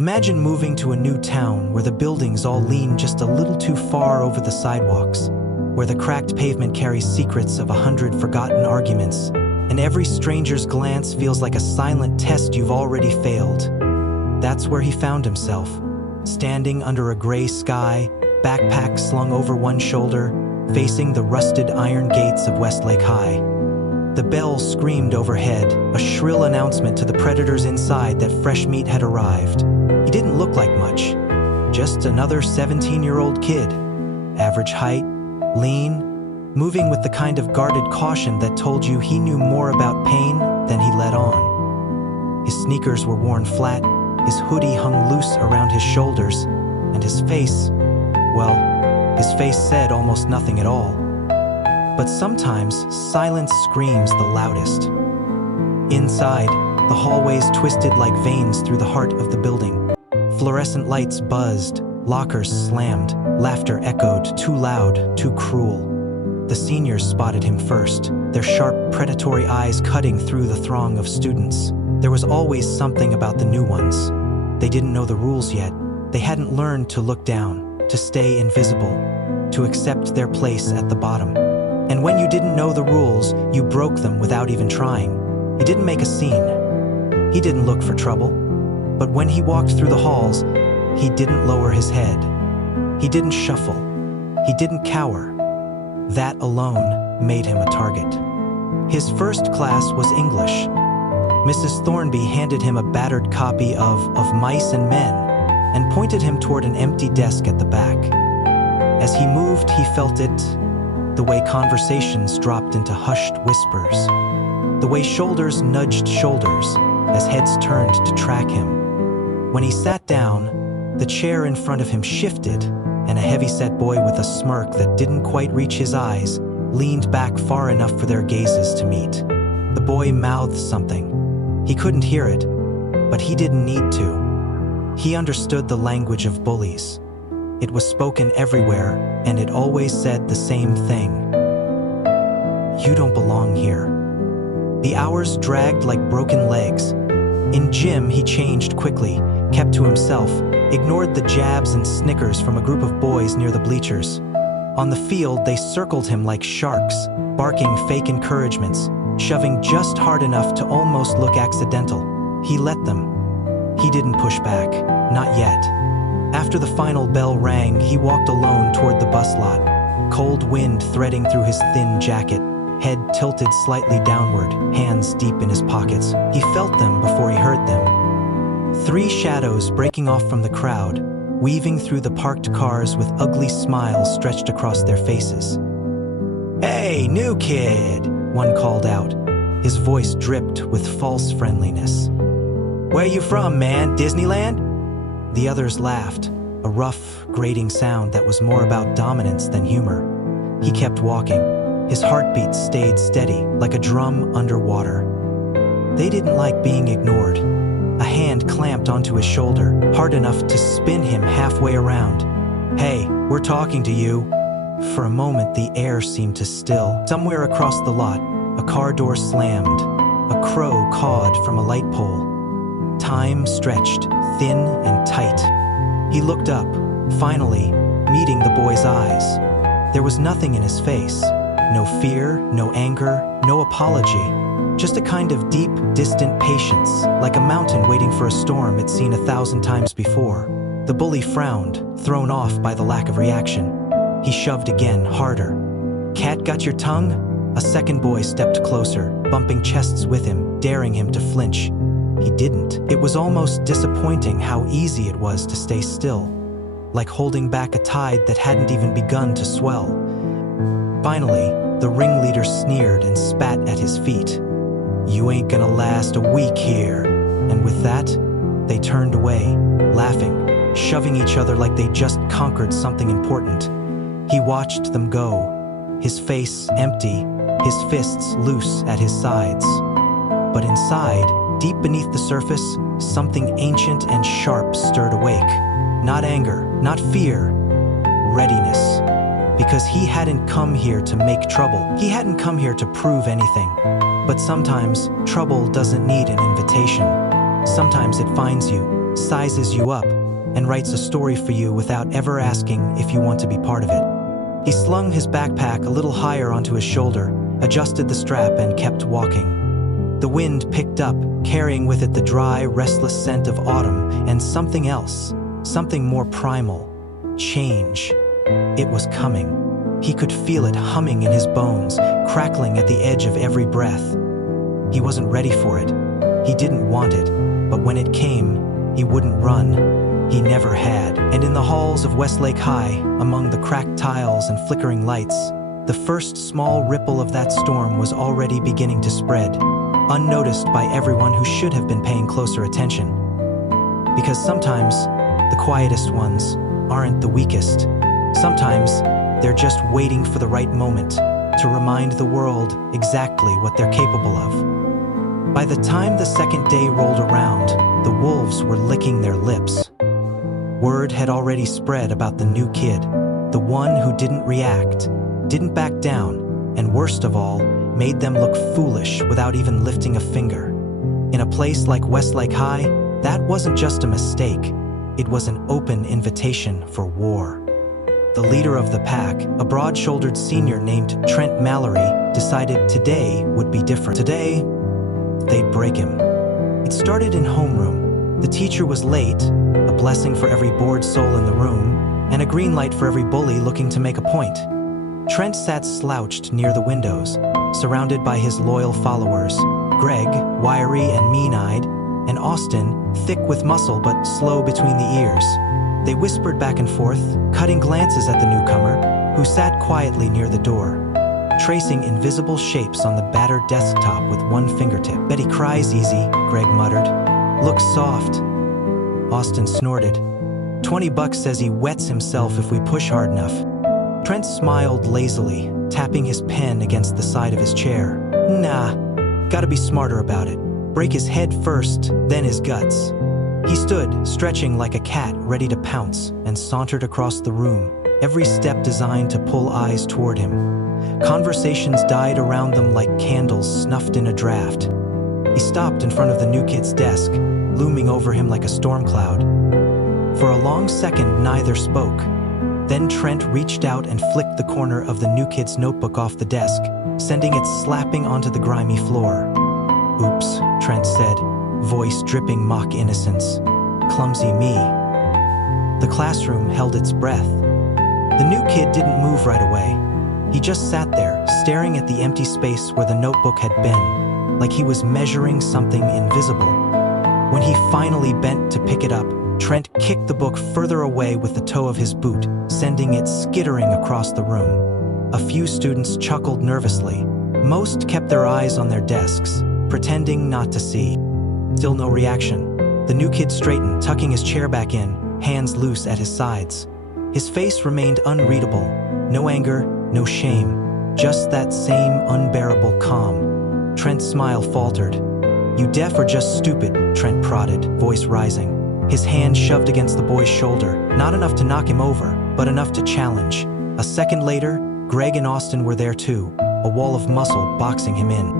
Imagine moving to a new town where the buildings all lean just a little too far over the sidewalks, where the cracked pavement carries secrets of 100 forgotten arguments, and every stranger's glance feels like a silent test you've already failed. That's where he found himself, standing under a gray sky, backpack slung over one shoulder, facing the rusted iron gates of Westlake High. The bell screamed overhead, a shrill announcement to the predators inside that fresh meat had arrived. He didn't look like much, just another 17-year-old kid. Average height, lean, moving with the kind of guarded caution that told you he knew more about pain than he let on. His sneakers were worn flat, his hoodie hung loose around his shoulders, and his face, well, his face said almost nothing at all. But sometimes silence screams the loudest. Inside, the hallways twisted like veins through the heart of the building. Fluorescent lights buzzed, lockers slammed, laughter echoed, too loud, too cruel. The seniors spotted him first, their sharp, predatory eyes cutting through the throng of students. There was always something about the new ones. They didn't know the rules yet. They hadn't learned to look down, to stay invisible, to accept their place at the bottom. And when you didn't know the rules, you broke them without even trying. He didn't make a scene. He didn't look for trouble. But when he walked through the halls, he didn't lower his head. He didn't shuffle. He didn't cower. That alone made him a target. His first class was English. Mrs. Thornby handed him a battered copy of Mice and Men and pointed him toward an empty desk at the back. As he moved, he felt it, the way conversations dropped into hushed whispers, the way shoulders nudged shoulders as heads turned to track him. When he sat down, the chair in front of him shifted, and a heavy-set boy with a smirk that didn't quite reach his eyes leaned back far enough for their gazes to meet. The boy mouthed something. He couldn't hear it, but he didn't need to. He understood the language of bullies. It was spoken everywhere, and it always said the same thing. You don't belong here. The hours dragged like broken legs. In gym, he changed quickly, kept to himself, ignored the jabs and snickers from a group of boys near the bleachers. On the field, they circled him like sharks, barking fake encouragements, shoving just hard enough to almost look accidental. He let them. He didn't push back, not yet. After the final bell rang, he walked alone toward the bus lot, cold wind threading through his thin jacket, head tilted slightly downward, hands deep in his pockets. He felt them before he heard them. 3 shadows breaking off from the crowd, weaving through the parked cars with ugly smiles stretched across their faces. "Hey, new kid," one called out. His voice dripped with false friendliness. "Where you from, man? Disneyland?" The others laughed, a rough, grating sound that was more about dominance than humor. He kept walking. His heartbeat stayed steady, like a drum underwater. They didn't like being ignored. A hand clamped onto his shoulder, hard enough to spin him halfway around. "Hey, we're talking to you." For a moment, the air seemed to still. Somewhere across the lot, a car door slammed. A crow cawed from a light pole. Time stretched, thin and tight. He looked up, finally, meeting the boy's eyes. There was nothing in his face. No fear, no anger, no apology. Just a kind of deep, distant patience, like a mountain waiting for a storm it's seen 1,000 times before. The bully frowned, thrown off by the lack of reaction. He shoved again, harder. "Cat got your tongue?" A second boy stepped closer, bumping chests with him, daring him to flinch. He didn't. It was almost disappointing how easy it was to stay still, like holding back a tide that hadn't even begun to swell. Finally, the ringleader sneered and spat at his feet. "You ain't gonna last a week here." And with that, they turned away, laughing, shoving each other like they just conquered something important. He watched them go, his face empty, his fists loose at his sides. But inside, deep beneath the surface, something ancient and sharp stirred awake. Not anger, not fear, readiness. Because he hadn't come here to make trouble. He hadn't come here to prove anything. But sometimes, trouble doesn't need an invitation. Sometimes it finds you, sizes you up, and writes a story for you without ever asking if you want to be part of it. He slung his backpack a little higher onto his shoulder, adjusted the strap, and kept walking. The wind picked up, carrying with it the dry, restless scent of autumn and something else, something more primal. Change. It was coming. He could feel it humming in his bones, crackling at the edge of every breath. He wasn't ready for it. He didn't want it, but when it came, he wouldn't run. He never had. And in the halls of Westlake High, among the cracked tiles and flickering lights, the first small ripple of that storm was already beginning to spread, unnoticed by everyone who should have been paying closer attention. Because sometimes, the quietest ones aren't the weakest. Sometimes, they're just waiting for the right moment to remind the world exactly what they're capable of. By the time the second day rolled around, the wolves were licking their lips. Word had already spread about the new kid, the one who didn't react, didn't back down, and worst of all, made them look foolish without even lifting a finger. In a place like Westlake High, that wasn't just a mistake. It was an open invitation for war. The leader of the pack, a broad-shouldered senior named Trent Mallory, decided today would be different. Today, they'd break him. It started in homeroom. The teacher was late, a blessing for every bored soul in the room, and a green light for every bully looking to make a point. Trent sat slouched near the windows, surrounded by his loyal followers, Greg, wiry and mean-eyed, and Austin, thick with muscle but slow between the ears. They whispered back and forth, cutting glances at the newcomer, who sat quietly near the door, tracing invisible shapes on the battered desktop with one fingertip. "Bet he cries easy," Greg muttered. "Looks soft." Austin snorted. $20 says he wets himself if we push hard enough." Trent smiled lazily, tapping his pen against the side of his chair. "Nah, gotta be smarter about it. Break his head first, then his guts." He stood, stretching like a cat ready to pounce, and sauntered across the room, every step designed to pull eyes toward him. Conversations died around them like candles snuffed in a draft. He stopped in front of the new kid's desk, looming over him like a storm cloud. For a long second, neither spoke. Then Trent reached out and flicked the corner of the new kid's notebook off the desk, sending it slapping onto the grimy floor. "Oops," Trent said, voice dripping mock innocence. "Clumsy me." The classroom held its breath. The new kid didn't move right away. He just sat there, staring at the empty space where the notebook had been, like he was measuring something invisible. When he finally bent to pick it up, Trent kicked the book further away with the toe of his boot, sending it skittering across the room. A few students chuckled nervously. Most kept their eyes on their desks, pretending not to see. Still no reaction. The new kid straightened, tucking his chair back in, hands loose at his sides. His face remained unreadable. No anger, no shame. Just that same unbearable calm. Trent's smile faltered. "You deaf or just stupid?" Trent prodded, voice rising. His hand shoved against the boy's shoulder, not enough to knock him over, but enough to challenge. A second later, Greg and Austin were there too, a wall of muscle boxing him in.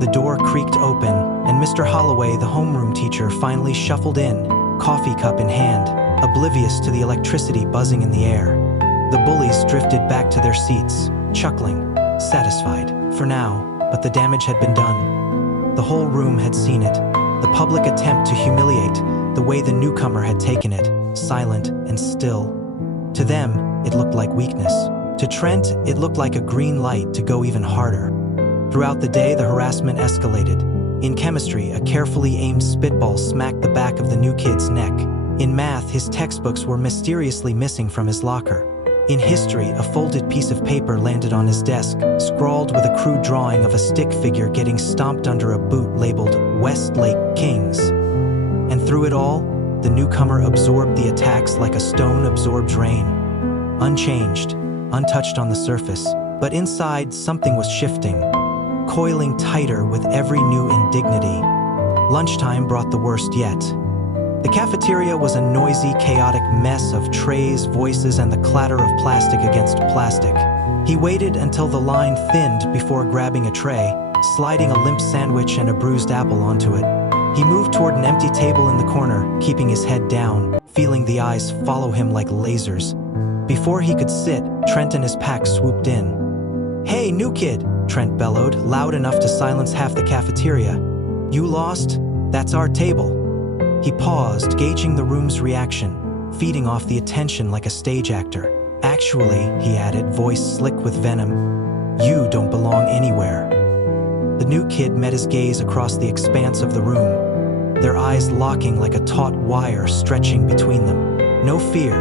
The door creaked open, and Mr. Holloway, the homeroom teacher, finally shuffled in, coffee cup in hand, oblivious to the electricity buzzing in the air. The bullies drifted back to their seats, chuckling, satisfied, for now, but the damage had been done. The whole room had seen it, the public attempt to humiliate, the way the newcomer had taken it, silent and still. To them, it looked like weakness. To Trent, it looked like a green light to go even harder. Throughout the day, the harassment escalated. In chemistry, a carefully aimed spitball smacked the back of the new kid's neck. In math, his textbooks were mysteriously missing from his locker. In history, a folded piece of paper landed on his desk, scrawled with a crude drawing of a stick figure getting stomped under a boot labeled Westlake Kings. And through it all, the newcomer absorbed the attacks like a stone absorbs rain. Unchanged, untouched on the surface, but inside something was shifting, coiling tighter with every new indignity. Lunchtime brought the worst yet. The cafeteria was a noisy, chaotic mess of trays, voices, and the clatter of plastic against plastic. He waited until the line thinned before grabbing a tray, sliding a limp sandwich and a bruised apple onto it. He moved toward an empty table in the corner, keeping his head down, feeling the eyes follow him like lasers. Before he could sit, Trent and his pack swooped in. "Hey, new kid," Trent bellowed, loud enough to silence half the cafeteria. "You lost? That's our table." He paused, gauging the room's reaction, feeding off the attention like a stage actor. "Actually," he added, voice slick with venom, "you don't belong anywhere." The new kid met his gaze across the expanse of the room, their eyes locking like a taut wire stretching between them. No fear,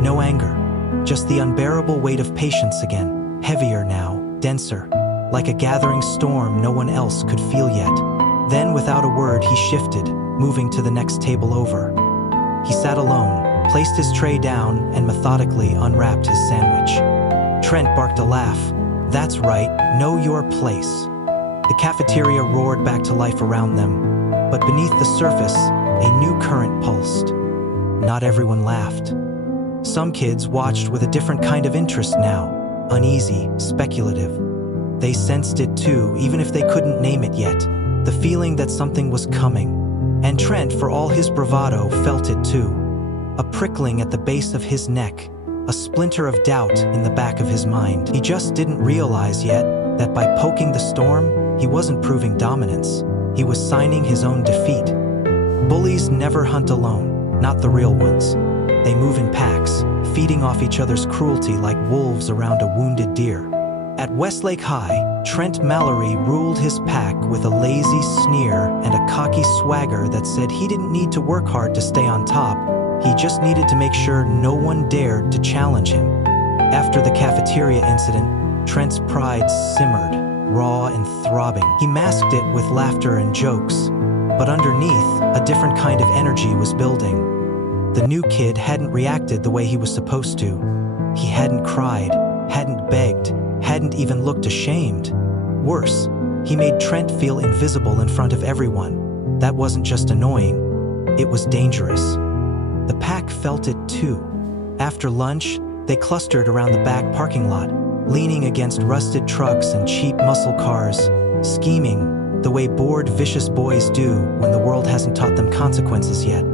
no anger, just the unbearable weight of patience again, heavier now, denser, like a gathering storm no one else could feel yet. Then, without a word, he shifted, moving to the next table over. He sat alone, placed his tray down, and methodically unwrapped his sandwich. Trent barked a laugh. "That's right, know your place." The cafeteria roared back to life around them, but beneath the surface, a new current pulsed. Not everyone laughed. Some kids watched with a different kind of interest now, uneasy, speculative. They sensed it too, even if they couldn't name it yet, the feeling that something was coming. And Trent, for all his bravado, felt it too. A prickling at the base of his neck, a splinter of doubt in the back of his mind. He just didn't realize yet that by poking the storm, he wasn't proving dominance. He was signing his own defeat. Bullies never hunt alone, not the real ones. They move in packs, feeding off each other's cruelty like wolves around a wounded deer. At Westlake High, Trent Mallory ruled his pack with a lazy sneer and a cocky swagger that said he didn't need to work hard to stay on top. He just needed to make sure no one dared to challenge him. After the cafeteria incident, Trent's pride simmered, raw and throbbing. He masked it with laughter and jokes, but underneath, a different kind of energy was building. The new kid hadn't reacted the way he was supposed to. He hadn't cried, hadn't begged, hadn't even looked ashamed. Worse, he made Trent feel invisible in front of everyone. That wasn't just annoying, it was dangerous. The pack felt it too. After lunch, they clustered around the back parking lot, leaning against rusted trucks and cheap muscle cars, scheming the way bored, vicious boys do when the world hasn't taught them consequences yet.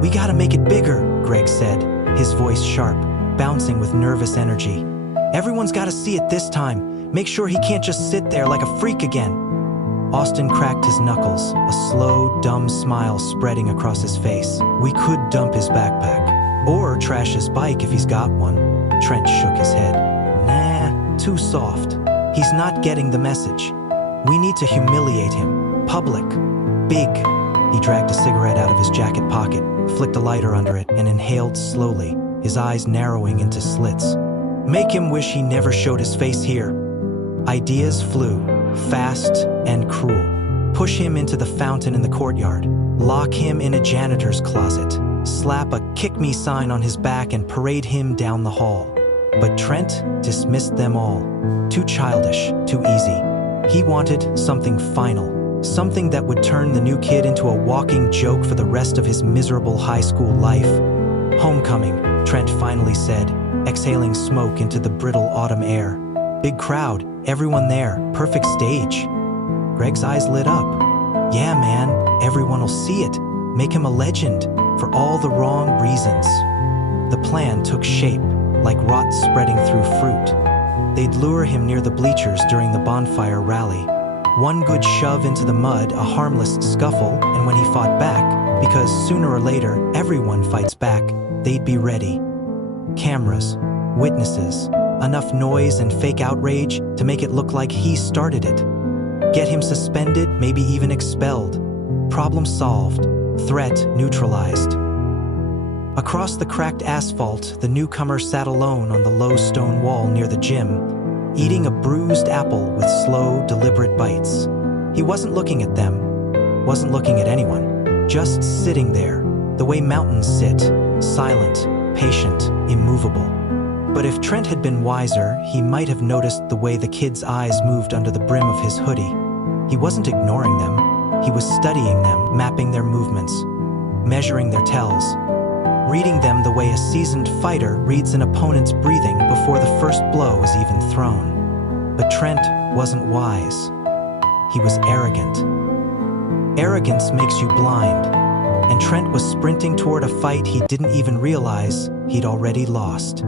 "We gotta make it bigger," Greg said, his voice sharp, bouncing with nervous energy. "Everyone's gotta see it this time. Make sure he can't just sit there like a freak again." Austin cracked his knuckles, a slow, dumb smile spreading across his face. "We could dump his backpack. Or trash his bike if he's got one." Trent shook his head. "Nah, too soft. He's not getting the message. We need to humiliate him. Public. Big." He dragged a cigarette out of his jacket pocket, flicked a lighter under it, and inhaled slowly, his eyes narrowing into slits. "Make him wish he never showed his face here." Ideas flew, fast and cruel. Push him into the fountain in the courtyard. Lock him in a janitor's closet. Slap a "kick me" sign on his back and parade him down the hall. But Trent dismissed them all. Too childish, too easy. He wanted something final, something that would turn the new kid into a walking joke for the rest of his miserable high school life. "Homecoming," Trent finally said, exhaling smoke into the brittle autumn air. "Big crowd, everyone there, perfect stage." Greg's eyes lit up. "Yeah, man, everyone will see it. Make him a legend, for all the wrong reasons." The plan took shape, like rot spreading through fruit. They'd lure him near the bleachers during the bonfire rally. One good shove into the mud, a harmless scuffle, and when he fought back, because sooner or later, everyone fights back, they'd be ready. Cameras, witnesses, enough noise and fake outrage to make it look like he started it. Get him suspended, maybe even expelled. Problem solved. Threat neutralized. Across the cracked asphalt, the newcomer sat alone on the low stone wall near the gym, eating a bruised apple with slow, deliberate bites. He wasn't looking at them, wasn't looking at anyone, just sitting there, the way mountains sit, silent, patient, immovable. But if Trent had been wiser, he might have noticed the way the kid's eyes moved under the brim of his hoodie. He wasn't ignoring them, he was studying them, mapping their movements, measuring their tells, reading them the way a seasoned fighter reads an opponent's breathing before the first blow is even thrown. But Trent wasn't wise. He was arrogant. Arrogance makes you blind, and Trent was sprinting toward a fight he didn't even realize he'd already lost.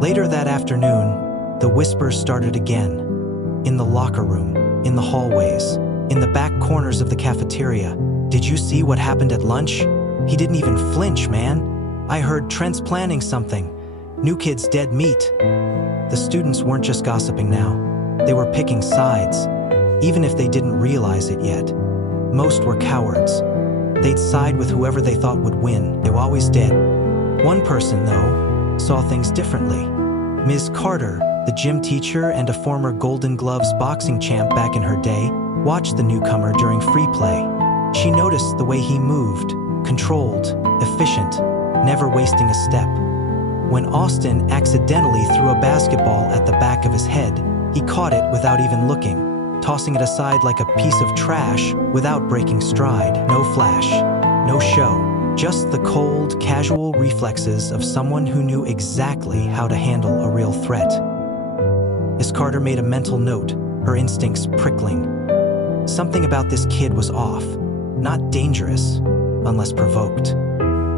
Later that afternoon, the whispers started again. In the locker room, in the hallways, in the back corners of the cafeteria. Did you see what happened at lunch? He didn't even flinch, man. I heard Trent's planning something. New kid's dead meat. The students weren't just gossiping now. They were picking sides, even if they didn't realize it yet. Most were cowards. They'd side with whoever they thought would win. They always did. One person, though, saw things differently. Ms. Carter, the gym teacher and a former Golden Gloves boxing champ back in her day, watched the newcomer during free play. She noticed the way he moved, controlled, efficient, never wasting a step. When Austin accidentally threw a basketball at the back of his head, he caught it without even looking, tossing it aside like a piece of trash without breaking stride. No flash, no show, just the cold, casual reflexes of someone who knew exactly how to handle a real threat. Miss Carter made a mental note, her instincts prickling. Something about this kid was off. Not dangerous, unless provoked,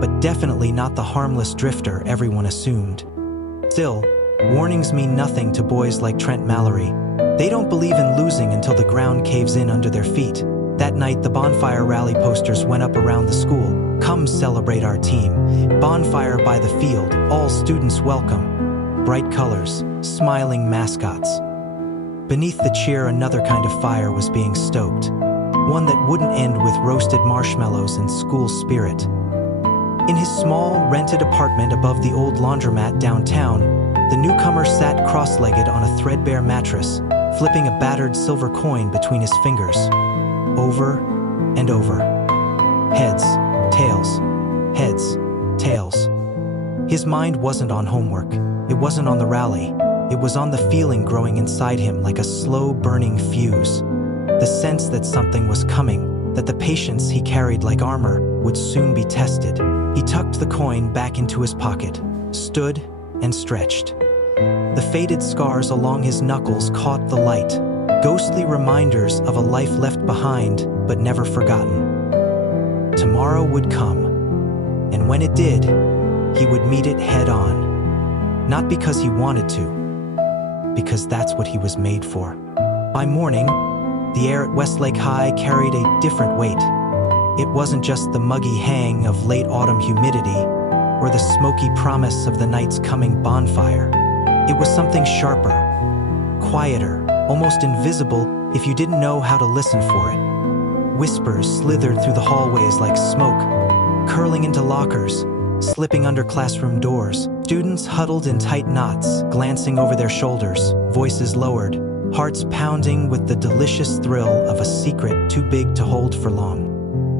but definitely not the harmless drifter everyone assumed. Still, warnings mean nothing to boys like Trent Mallory. They don't believe in losing until the ground caves in under their feet. That night, the bonfire rally posters went up around the school. Come celebrate our team. Bonfire by the field, all students welcome. Bright colors, smiling mascots. Beneath the cheer, another kind of fire was being stoked. One that wouldn't end with roasted marshmallows and school spirit. In his small, rented apartment above the old laundromat downtown, the newcomer sat cross-legged on a threadbare mattress, flipping a battered silver coin between his fingers. Over and over. Heads, tails, heads, tails. His mind wasn't on homework. It wasn't on the rally. It was on the feeling growing inside him like a slow-burning fuse. The sense that something was coming, that the patience he carried like armor would soon be tested. He tucked the coin back into his pocket, stood and stretched. The faded scars along his knuckles caught the light, ghostly reminders of a life left behind but never forgotten. Tomorrow would come, and when it did, he would meet it head on. Not because he wanted to, because that's what he was made for. By morning, the air at Westlake High carried a different weight. It wasn't just the muggy hang of late autumn humidity or the smoky promise of the night's coming bonfire. It was something sharper, quieter, almost invisible if you didn't know how to listen for it. Whispers slithered through the hallways like smoke, curling into lockers, slipping under classroom doors. Students huddled in tight knots, glancing over their shoulders, voices lowered, hearts pounding with the delicious thrill of a secret too big to hold for long.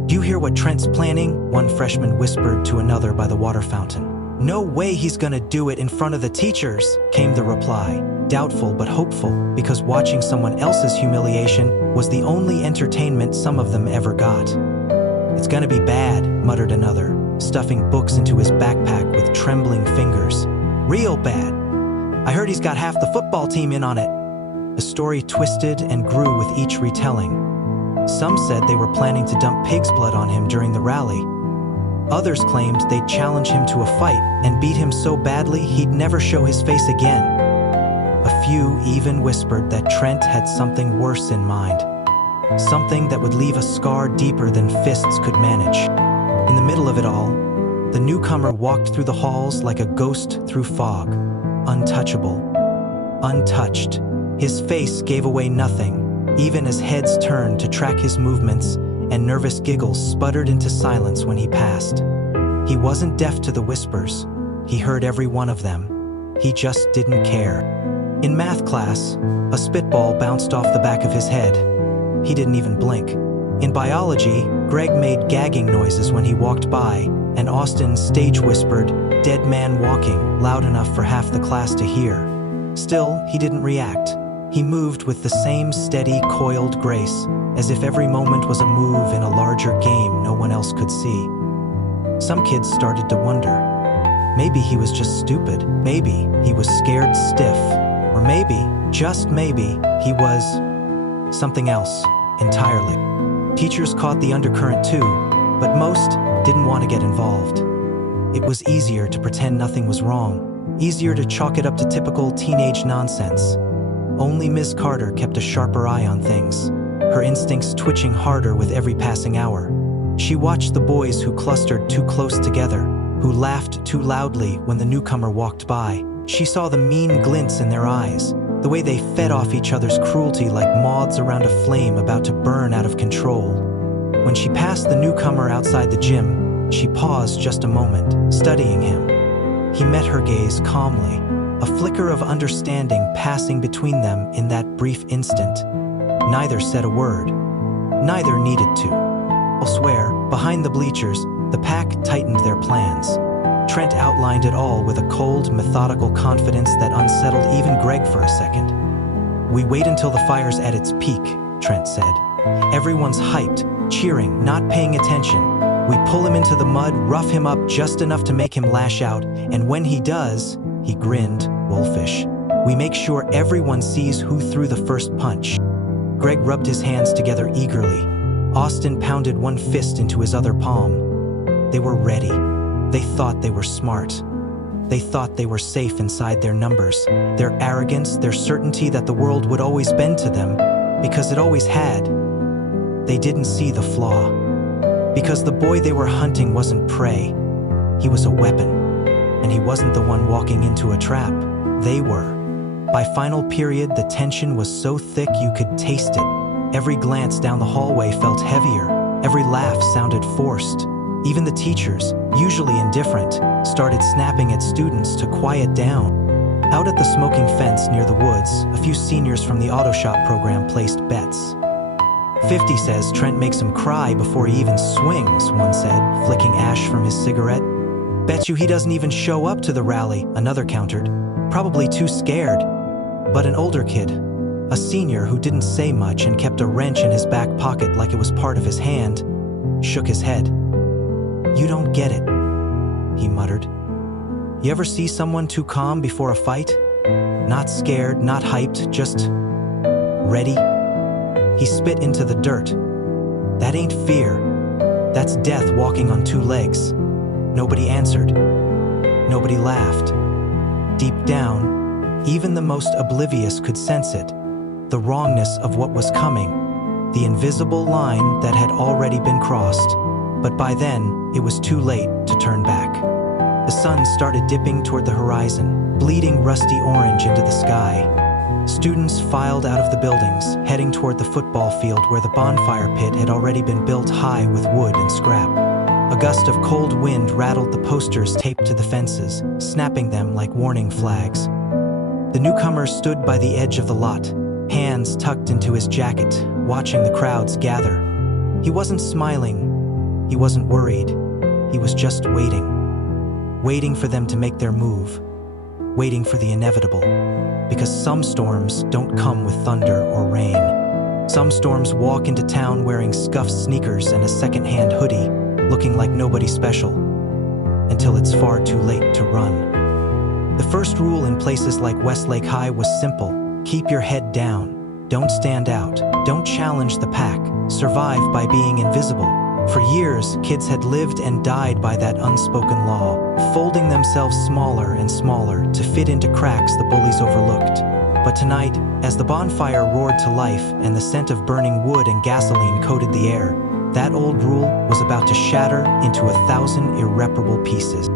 "Do you hear what Trent's planning?" one freshman whispered to another by the water fountain. "No way he's gonna do it in front of the teachers," came the reply, doubtful but hopeful, because watching someone else's humiliation was the only entertainment some of them ever got. "It's gonna be bad," muttered another, stuffing books into his backpack with trembling fingers. "Real bad. I heard he's got half the football team in on it." The story twisted and grew with each retelling. Some said they were planning to dump pig's blood on him during the rally. Others claimed they'd challenge him to a fight and beat him so badly he'd never show his face again. A few even whispered that Trent had something worse in mind. Something that would leave a scar deeper than fists could manage. In the middle of it all, the newcomer walked through the halls like a ghost through fog, untouchable, untouched. His face gave away nothing, even as heads turned to track his movements and nervous giggles sputtered into silence when he passed. He wasn't deaf to the whispers. He heard every one of them. He just didn't care. In math class, a spitball bounced off the back of his head. He didn't even blink. In biology, Greg made gagging noises when he walked by, and Austin stage whispered, "Dead man walking," loud enough for half the class to hear. Still, he didn't react. He moved with the same steady, coiled grace, as if every moment was a move in a larger game no one else could see. Some kids started to wonder. Maybe he was just stupid. Maybe he was scared stiff. Or maybe, just maybe, he was something else entirely. Teachers caught the undercurrent too, but most didn't want to get involved. It was easier to pretend nothing was wrong, easier to chalk it up to typical teenage nonsense. Only Ms. Carter kept a sharper eye on things, her instincts twitching harder with every passing hour. She watched the boys who clustered too close together, who laughed too loudly when the newcomer walked by. She saw the mean glints in their eyes, the way they fed off each other's cruelty like moths around a flame about to burn out of control. When she passed the newcomer outside the gym, she paused just a moment, studying him. He met her gaze calmly, a flicker of understanding passing between them in that brief instant. Neither said a word. Neither needed to. Elsewhere, behind the bleachers, the pack tightened their plans. Trent outlined it all with a cold, methodical confidence that unsettled even Greg for a second. "We wait until the fire's at its peak," Trent said. "Everyone's hyped, cheering, not paying attention. We pull him into the mud, rough him up just enough to make him lash out, and when he does," he grinned, wolfish, "we make sure everyone sees who threw the first punch." Greg rubbed his hands together eagerly. Austin pounded one fist into his other palm. They were ready. They thought they were smart. They thought they were safe inside their numbers, their arrogance, their certainty that the world would always bend to them, because it always had. They didn't see the flaw. Because the boy they were hunting wasn't prey. He was a weapon. And he wasn't the one walking into a trap. They were. By final period, the tension was so thick you could taste it. Every glance down the hallway felt heavier. Every laugh sounded forced. Even the teachers, usually indifferent, started snapping at students to quiet down. Out at the smoking fence near the woods, a few seniors from the auto shop program placed bets. 50 says Trent makes him cry before he even swings, one said, flicking ash from his cigarette. Bet you he doesn't even show up to the rally, another countered. Probably too scared. But an older kid, a senior who didn't say much and kept a wrench in his back pocket like it was part of his hand, shook his head. "You don't get it," he muttered. "You ever see someone too calm before a fight? Not scared, not hyped, just ready?" He spit into the dirt. "That ain't fear. That's death walking on two legs." Nobody answered. Nobody laughed. Deep down, even the most oblivious could sense it, the wrongness of what was coming, the invisible line that had already been crossed. But by then, it was too late to turn back. The sun started dipping toward the horizon, bleeding rusty orange into the sky. Students filed out of the buildings, heading toward the football field where the bonfire pit had already been built high with wood and scrap. A gust of cold wind rattled the posters taped to the fences, snapping them like warning flags. The newcomer stood by the edge of the lot, hands tucked into his jacket, watching the crowds gather. He wasn't smiling. He wasn't worried. He was just waiting. Waiting for them to make their move. Waiting for the inevitable. Because some storms don't come with thunder or rain. Some storms walk into town wearing scuffed sneakers and a second-hand hoodie, looking like nobody special, until it's far too late to run. The first rule in places like Westlake High was simple: keep your head down. Don't stand out. Don't challenge the pack. Survive by being invisible. For years, kids had lived and died by that unspoken law, folding themselves smaller and smaller to fit into cracks the bullies overlooked. But tonight, as the bonfire roared to life and the scent of burning wood and gasoline coated the air, that old rule was about to shatter into 1,000 irreparable pieces.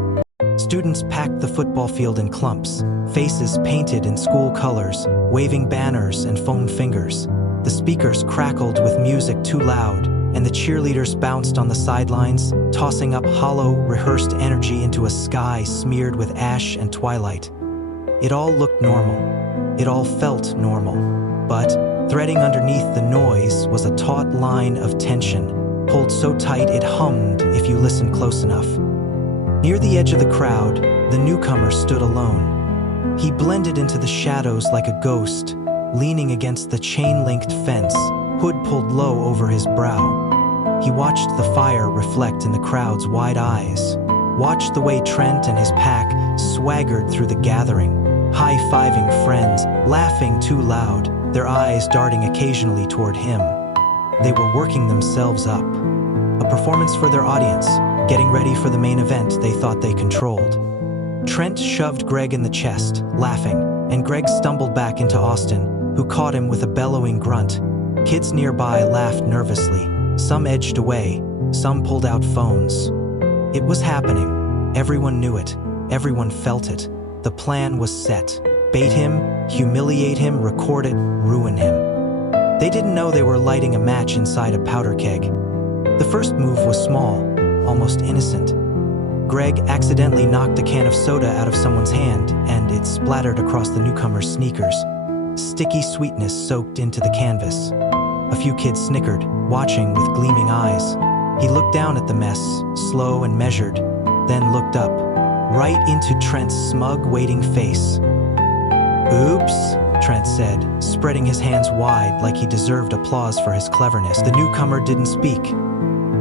Students packed the football field in clumps, faces painted in school colors, waving banners and foamed fingers. The speakers crackled with music too loud, and the cheerleaders bounced on the sidelines, tossing up hollow, rehearsed energy into a sky smeared with ash and twilight. It all looked normal. It all felt normal. But, threading underneath the noise was a taut line of tension, pulled so tight it hummed if you listened close enough. Near the edge of the crowd, the newcomer stood alone. He blended into the shadows like a ghost, leaning against the chain-linked fence, hood pulled low over his brow. He watched the fire reflect in the crowd's wide eyes, watched the way Trent and his pack swaggered through the gathering, high-fiving friends, laughing too loud, their eyes darting occasionally toward him. They were working themselves up. A performance for their audience, getting ready for the main event they thought they controlled. Trent shoved Greg in the chest, laughing, and Greg stumbled back into Austin, who caught him with a bellowing grunt. Kids nearby laughed nervously. Some edged away, some pulled out phones. It was happening. Everyone knew it. Everyone felt it. The plan was set. Bait him, humiliate him, record it, ruin him. They didn't know they were lighting a match inside a powder keg. The first move was small, almost innocent. Greg accidentally knocked a can of soda out of someone's hand, and it splattered across the newcomer's sneakers. Sticky sweetness soaked into the canvas. A few kids snickered, watching with gleaming eyes. He looked down at the mess, slow and measured, then looked up, right into Trent's smug, waiting face. "Oops," Trent said, spreading his hands wide like he deserved applause for his cleverness. The newcomer didn't speak.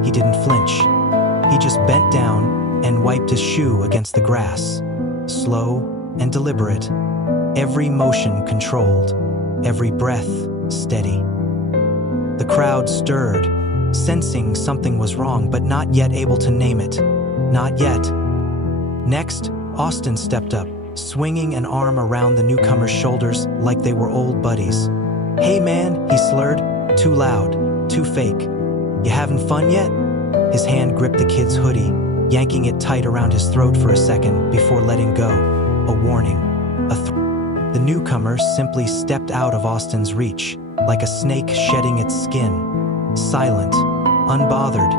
He didn't flinch. He just bent down and wiped his shoe against the grass. Slow and deliberate. Every motion controlled. Every breath steady. The crowd stirred, sensing something was wrong, but not yet able to name it. Not yet. Next, Austin stepped up, swinging an arm around the newcomer's shoulders like they were old buddies. "Hey man," he slurred, too loud, too fake. "You having fun yet?" His hand gripped the kid's hoodie, yanking it tight around his throat for a second before letting go. A warning. The newcomer simply stepped out of Austin's reach, like a snake shedding its skin. Silent, unbothered.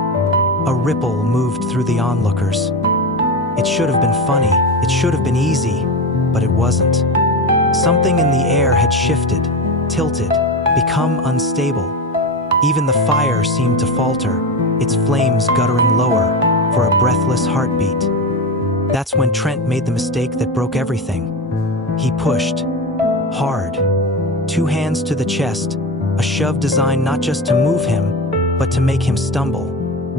A ripple moved through the onlookers. It should have been funny, it should have been easy, but it wasn't. Something in the air had shifted, tilted, become unstable. Even the fire seemed to falter, its flames guttering lower for a breathless heartbeat. That's when Trent made the mistake that broke everything. He pushed. Hard. 2 hands to the chest, a shove designed not just to move him, but to make him stumble,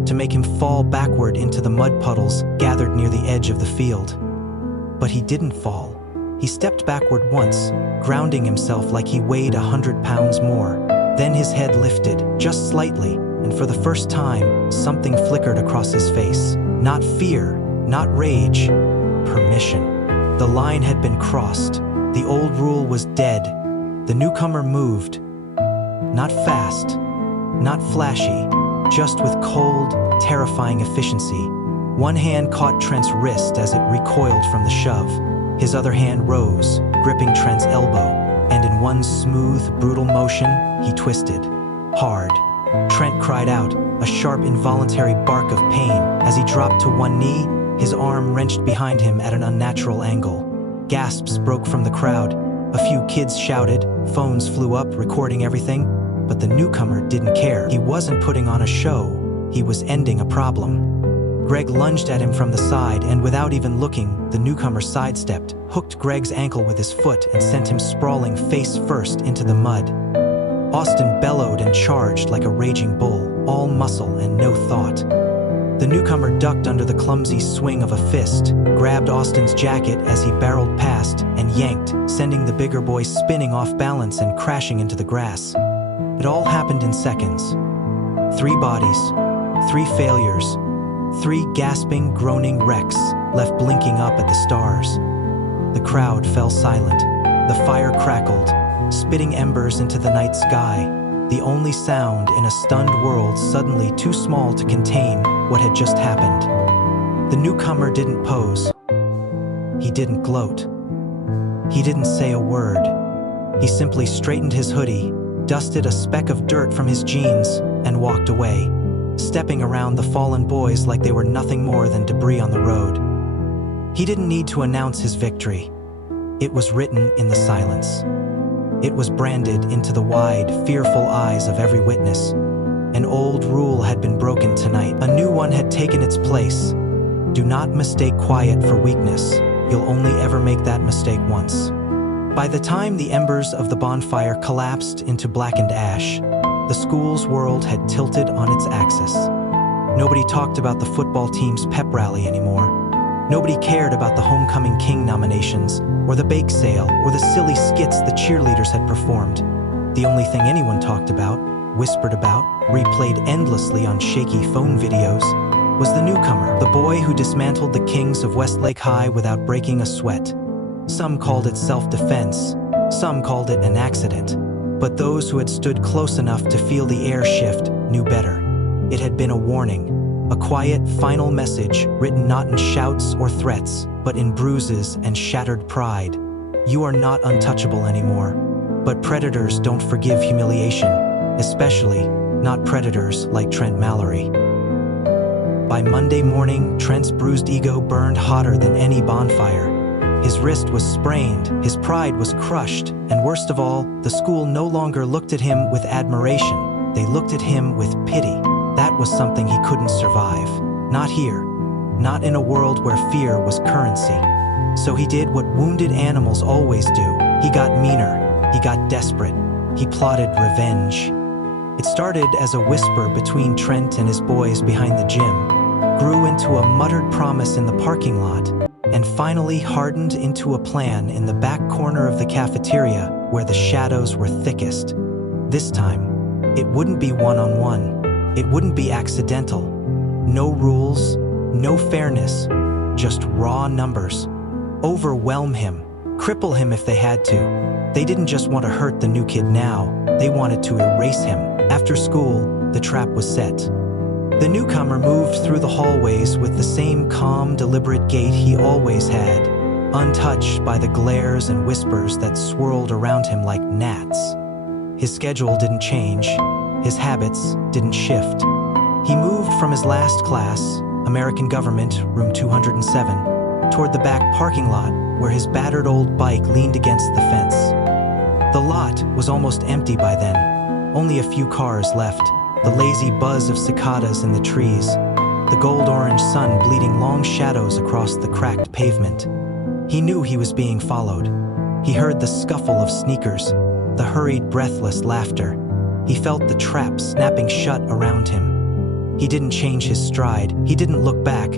to make him fall backward into the mud puddles gathered near the edge of the field. But he didn't fall. He stepped backward once, grounding himself like he weighed 100 pounds more. Then his head lifted, just slightly, and for the first time, something flickered across his face. Not fear, not rage, permission. The line had been crossed. The old rule was dead. The newcomer moved. Not fast, not flashy, just with cold, terrifying efficiency. One hand caught Trent's wrist as it recoiled from the shove. His other hand rose, gripping Trent's elbow, and in one smooth, brutal motion, he twisted. Hard. Trent cried out, a sharp, involuntary bark of pain as he dropped to one knee, his arm wrenched behind him at an unnatural angle. Gasps broke from the crowd. A few kids shouted, phones flew up, recording everything, but the newcomer didn't care. He wasn't putting on a show, he was ending a problem. Greg lunged at him from the side, and without even looking, the newcomer sidestepped, hooked Greg's ankle with his foot, and sent him sprawling face first into the mud. Austin bellowed and charged like a raging bull, all muscle and no thought. The newcomer ducked under the clumsy swing of a fist, grabbed Austin's jacket as he barreled past, and yanked, sending the bigger boy spinning off balance and crashing into the grass. It all happened in seconds. 3 bodies, 3 failures, 3 gasping, groaning wrecks left blinking up at the stars. The crowd fell silent. The fire crackled, spitting embers into the night sky, the only sound in a stunned world suddenly too small to contain what had just happened. The newcomer didn't pose. He didn't gloat. He didn't say a word. He simply straightened his hoodie, dusted a speck of dirt from his jeans, and walked away, stepping around the fallen boys like they were nothing more than debris on the road. He didn't need to announce his victory. It was written in the silence. It was branded into the wide, fearful eyes of every witness. An old rule had been broken tonight. A new one had taken its place. Do not mistake quiet for weakness. You'll only ever make that mistake once. By the time the embers of the bonfire collapsed into blackened ash, the school's world had tilted on its axis. Nobody talked about the football team's pep rally anymore. Nobody cared about the Homecoming King nominations, or the bake sale, or the silly skits the cheerleaders had performed. The only thing anyone talked about whispered about, replayed endlessly on shaky phone videos, was the newcomer, the boy who dismantled the kings of Westlake High without breaking a sweat. Some called it self-defense, some called it an accident, but those who had stood close enough to feel the air shift knew better. It had been a warning, a quiet, final message written not in shouts or threats, but in bruises and shattered pride. You are not untouchable anymore. But predators don't forgive humiliation, especially not predators like Trent Mallory. By Monday morning, Trent's bruised ego burned hotter than any bonfire. His wrist was sprained, his pride was crushed, and worst of all, the school no longer looked at him with admiration. They looked at him with pity. That was something he couldn't survive. Not here. Not in a world where fear was currency. So he did what wounded animals always do. He got meaner. He got desperate. He plotted revenge. It started as a whisper between Trent and his boys behind the gym, grew into a muttered promise in the parking lot, and finally hardened into a plan in the back corner of the cafeteria where the shadows were thickest. This time, it wouldn't be one-on-one. It wouldn't be accidental. No rules, no fairness, just raw numbers. Overwhelm him, cripple him if they had to. They didn't just want to hurt the new kid now, they wanted to erase him. After school, the trap was set. The newcomer moved through the hallways with the same calm, deliberate gait he always had, untouched by the glares and whispers that swirled around him like gnats. His schedule didn't change, his habits didn't shift. He moved from his last class, American Government, room 207, toward the back parking lot where his battered old bike leaned against the fence. The lot was almost empty by then, only a few cars left, the lazy buzz of cicadas in the trees, the gold-orange sun bleeding long shadows across the cracked pavement. He knew he was being followed. He heard the scuffle of sneakers, the hurried, breathless laughter. He felt the trap snapping shut around him. He didn't change his stride. He didn't look back.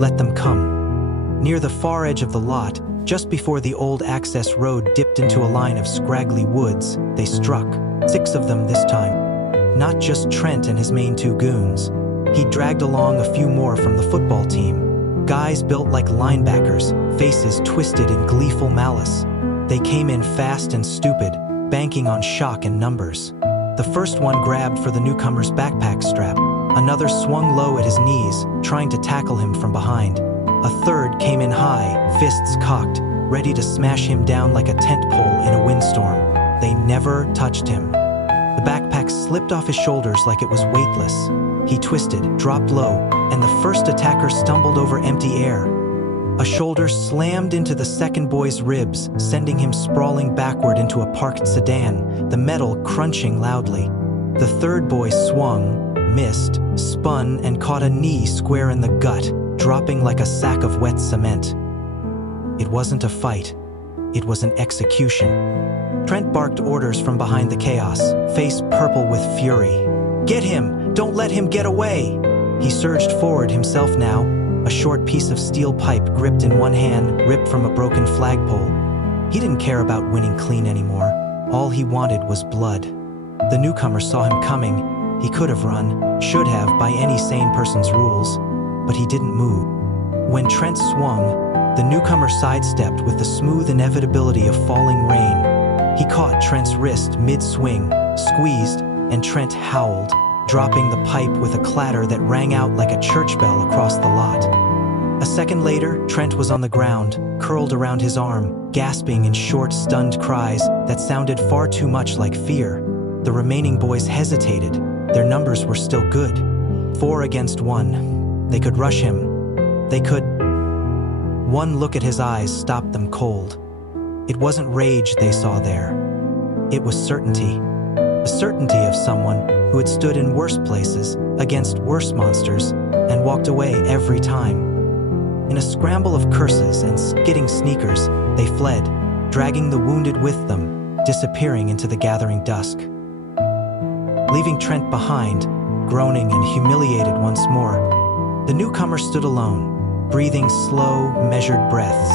Let them come. Near the far edge of the lot, just before the old access road dipped into a line of scraggly woods, they struck. 6 of them this time. Not just Trent and his main 2 goons. He dragged along a few more from the football team. Guys built like linebackers, faces twisted in gleeful malice. They came in fast and stupid, banking on shock and numbers. The first one grabbed for the newcomer's backpack strap. Another swung low at his knees, trying to tackle him from behind. A third came in high, fists cocked, ready to smash him down like a tent pole in a windstorm. They never touched him. The backpack slipped off his shoulders like it was weightless. He twisted, dropped low, and the first attacker stumbled over empty air. A shoulder slammed into the second boy's ribs, sending him sprawling backward into a parked sedan, the metal crunching loudly. The third boy swung, missed, spun, and caught a knee square in the gut, dropping like a sack of wet cement. It wasn't a fight. It was an execution. Trent barked orders from behind the chaos, face purple with fury. "Get him! Don't let him get away!" He surged forward himself now, a short piece of steel pipe gripped in one hand, ripped from a broken flagpole. He didn't care about winning clean anymore. All he wanted was blood. The newcomer saw him coming. He could have run, should have by any sane person's rules, but he didn't move. When Trent swung, the newcomer sidestepped with the smooth inevitability of falling rain. He caught Trent's wrist mid-swing, squeezed, and Trent howled, dropping the pipe with a clatter that rang out like a church bell across the lot. A second later, Trent was on the ground, curled around his arm, gasping in short, stunned cries that sounded far too much like fear. The remaining boys hesitated. Their numbers were still good. 4 against 1. They could rush him. They could. One look at his eyes stopped them cold. It wasn't rage they saw there. It was certainty. A certainty of someone who had stood in worse places, against worse monsters, and walked away every time. In a scramble of curses and skidding sneakers, they fled, dragging the wounded with them, disappearing into the gathering dusk. Leaving Trent behind, groaning and humiliated once more, the newcomer stood alone, breathing slow, measured breaths.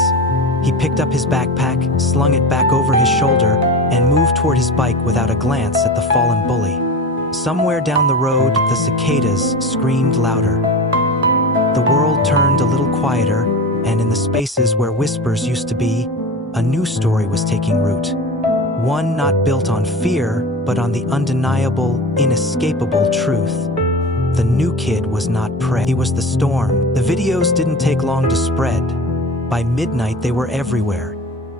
He picked up his backpack, slung it back over his shoulder, and moved toward his bike without a glance at the fallen bully. Somewhere down the road, the cicadas screamed louder. The world turned a little quieter, and in the spaces where whispers used to be, a new story was taking root. One not built on fear, but on the undeniable, inescapable truth. The new kid was not prey, he was the storm. The videos didn't take long to spread. By midnight, they were everywhere.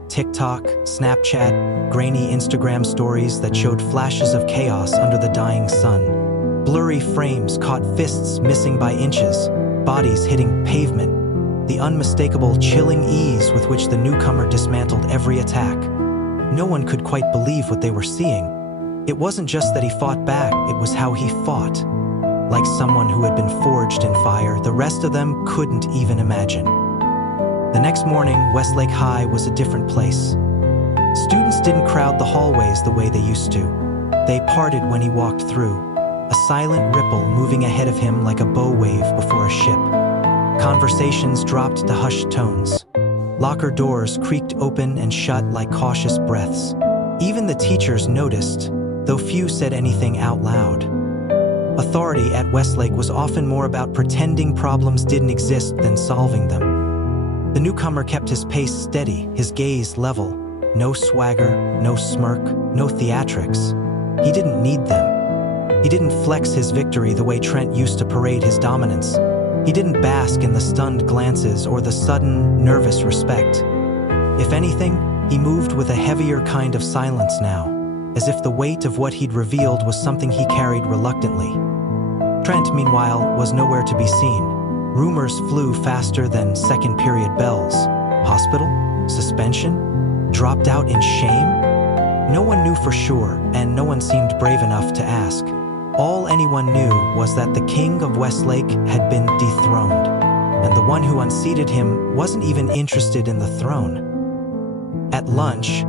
TikTok, Snapchat, grainy Instagram stories that showed flashes of chaos under the dying sun. Blurry frames caught fists missing by inches, bodies hitting pavement. The unmistakable, chilling ease with which the newcomer dismantled every attack. No one could quite believe what they were seeing. It wasn't just that he fought back, it was how he fought. Like someone who had been forged in fire, the rest of them couldn't even imagine. The next morning, Westlake High was a different place. Students didn't crowd the hallways the way they used to. They parted when he walked through, a silent ripple moving ahead of him like a bow wave before a ship. Conversations dropped to hushed tones. Locker doors creaked open and shut like cautious breaths. Even the teachers noticed, though few said anything out loud. Authority at Westlake was often more about pretending problems didn't exist than solving them. The newcomer kept his pace steady, his gaze level. No swagger, no smirk, no theatrics. He didn't need them. He didn't flex his victory the way Trent used to parade his dominance. He didn't bask in the stunned glances or the sudden, nervous respect. If anything, he moved with a heavier kind of silence now, as if the weight of what he'd revealed was something he carried reluctantly. Trent, meanwhile, was nowhere to be seen. Rumors flew faster than second-period bells. Hospital? Suspension? Dropped out in shame? No one knew for sure, and no one seemed brave enough to ask. All anyone knew was that the king of Westlake had been dethroned, and the one who unseated him wasn't even interested in the throne. At lunch,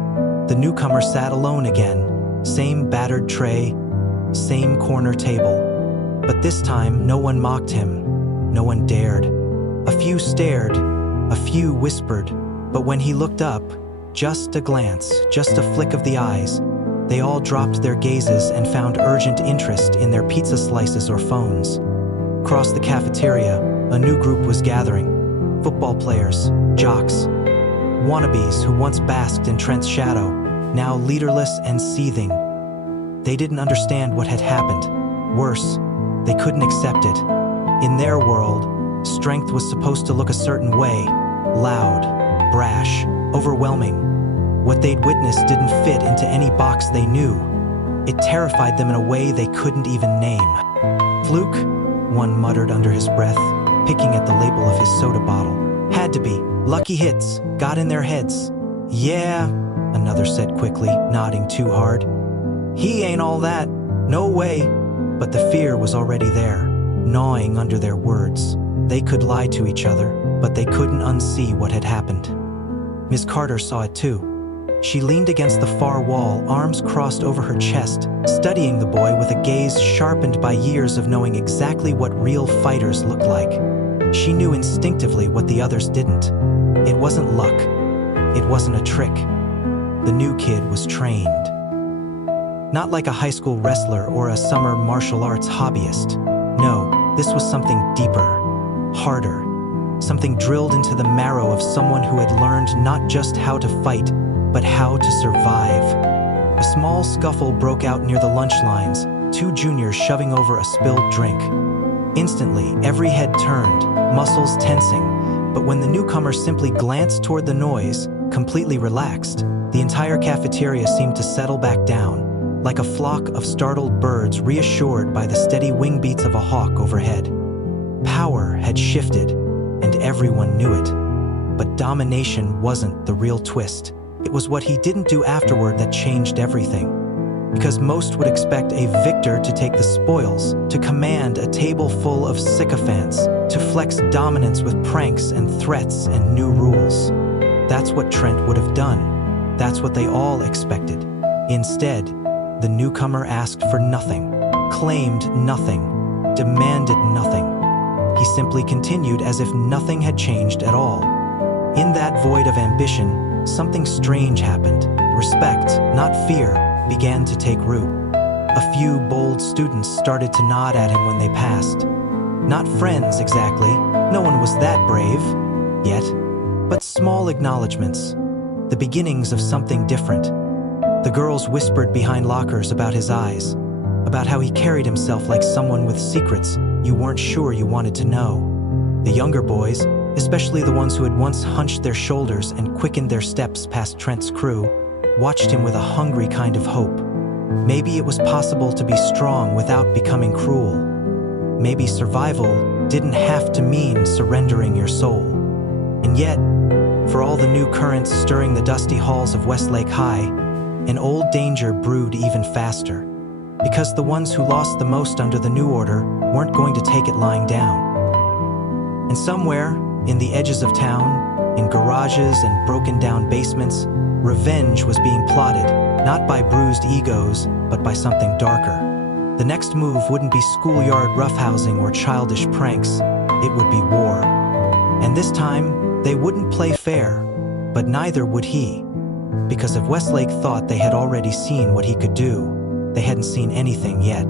the newcomer sat alone again, same battered tray, same corner table. But this time, no one mocked him, no one dared. A few stared, a few whispered, but when he looked up, just a glance, just a flick of the eyes, they all dropped their gazes and found urgent interest in their pizza slices or phones. Across the cafeteria, a new group was gathering. Football players, jocks, wannabes who once basked in Trent's shadow, now leaderless and seething. They didn't understand what had happened. Worse, they couldn't accept it. In their world, strength was supposed to look a certain way, loud, brash, overwhelming. What they'd witnessed didn't fit into any box they knew. It terrified them in a way they couldn't even name. Fluke, one muttered under his breath, picking at the label of his soda bottle. Had to be. Lucky hits, got in their heads. Yeah, another said quickly, nodding too hard. He ain't all that. No way. But the fear was already there, gnawing under their words. They could lie to each other, but they couldn't unsee what had happened. Miss Carter saw it too. She leaned against the far wall, arms crossed over her chest, studying the boy with a gaze sharpened by years of knowing exactly what real fighters looked like. She knew instinctively what the others didn't. It wasn't luck. It wasn't a trick. The new kid was trained. Not like a high school wrestler or a summer martial arts hobbyist. No, this was something deeper, harder, something drilled into the marrow of someone who had learned not just how to fight, but how to survive. A small scuffle broke out near the lunch lines, two juniors shoving over a spilled drink. Instantly, every head turned, muscles tensing, but when the newcomer simply glanced toward the noise, completely relaxed, the entire cafeteria seemed to settle back down, like a flock of startled birds reassured by the steady wing beats of a hawk overhead. Power had shifted, and everyone knew it. But domination wasn't the real twist. It was what he didn't do afterward that changed everything. Because most would expect a victor to take the spoils, to command a table full of sycophants, to flex dominance with pranks and threats and new rules. That's what Trent would have done. That's what they all expected. Instead, the newcomer asked for nothing, claimed nothing, demanded nothing. He simply continued as if nothing had changed at all. In that void of ambition, something strange happened. Respect, not fear, began to take root. A few bold students started to nod at him when they passed. Not friends, exactly. No one was that brave, yet. But small acknowledgments. The beginnings of something different. The girls whispered behind lockers about his eyes, about how he carried himself like someone with secrets you weren't sure you wanted to know. The younger boys, especially the ones who had once hunched their shoulders and quickened their steps past Trent's crew, watched him with a hungry kind of hope. Maybe it was possible to be strong without becoming cruel. Maybe survival didn't have to mean surrendering your soul. And yet, for all the new currents stirring the dusty halls of Westlake High, an old danger brewed even faster. Because the ones who lost the most under the new order weren't going to take it lying down. And somewhere, in the edges of town, in garages and broken-down basements, revenge was being plotted, not by bruised egos, but by something darker. The next move wouldn't be schoolyard roughhousing or childish pranks, it would be war. And this time, they wouldn't play fair, but neither would he. Because if Westlake thought they had already seen what he could do, they hadn't seen anything yet.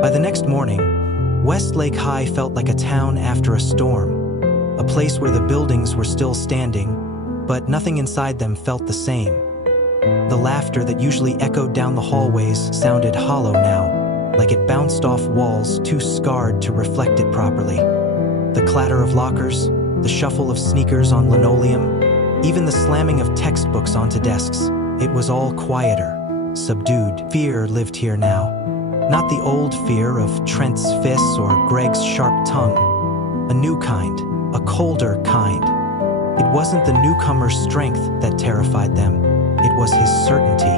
By the next morning, Westlake High felt like a town after a storm, a place where the buildings were still standing, but nothing inside them felt the same. The laughter that usually echoed down the hallways sounded hollow now, like it bounced off walls too scarred to reflect it properly. The clatter of lockers, the shuffle of sneakers on linoleum, even the slamming of textbooks onto desks, it was all quieter, subdued. Fear lived here now. Not the old fear of Trent's fists or Greg's sharp tongue. A new kind, a colder kind. It wasn't the newcomer's strength that terrified them. It was his certainty.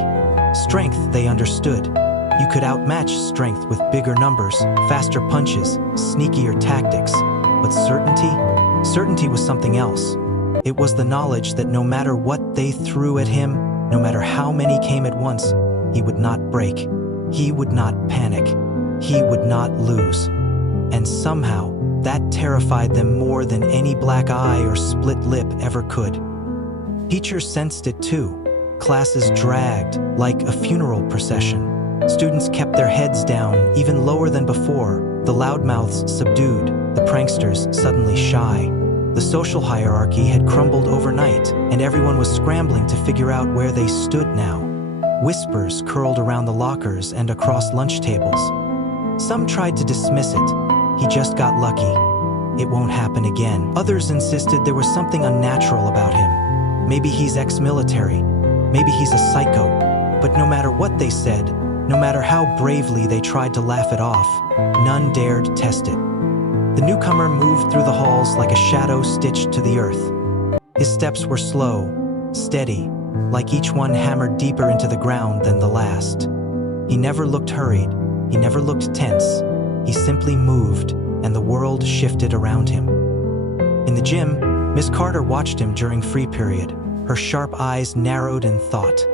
Strength they understood. You could outmatch strength with bigger numbers, faster punches, sneakier tactics. But certainty? Certainty was something else. It was the knowledge that no matter what they threw at him, no matter how many came at once, he would not break. He would not panic. He would not lose. And somehow, that terrified them more than any black eye or split lip ever could. Teachers sensed it too. Classes dragged, like a funeral procession. Students kept their heads down, even lower than before, the loudmouths subdued, the pranksters suddenly shy. The social hierarchy had crumbled overnight, and everyone was scrambling to figure out where they stood now. Whispers curled around the lockers and across lunch tables. Some tried to dismiss it. He just got lucky. It won't happen again. Others insisted there was something unnatural about him. Maybe he's ex-military. Maybe he's a psycho. But no matter what they said, no matter how bravely they tried to laugh it off, none dared test it. The newcomer moved through the halls like a shadow stitched to the earth. His steps were slow, steady, like each one hammered deeper into the ground than the last. He never looked hurried. He never looked tense. He simply moved, and the world shifted around him. In the gym, Miss Carter watched him during free period. Her sharp eyes narrowed in thought.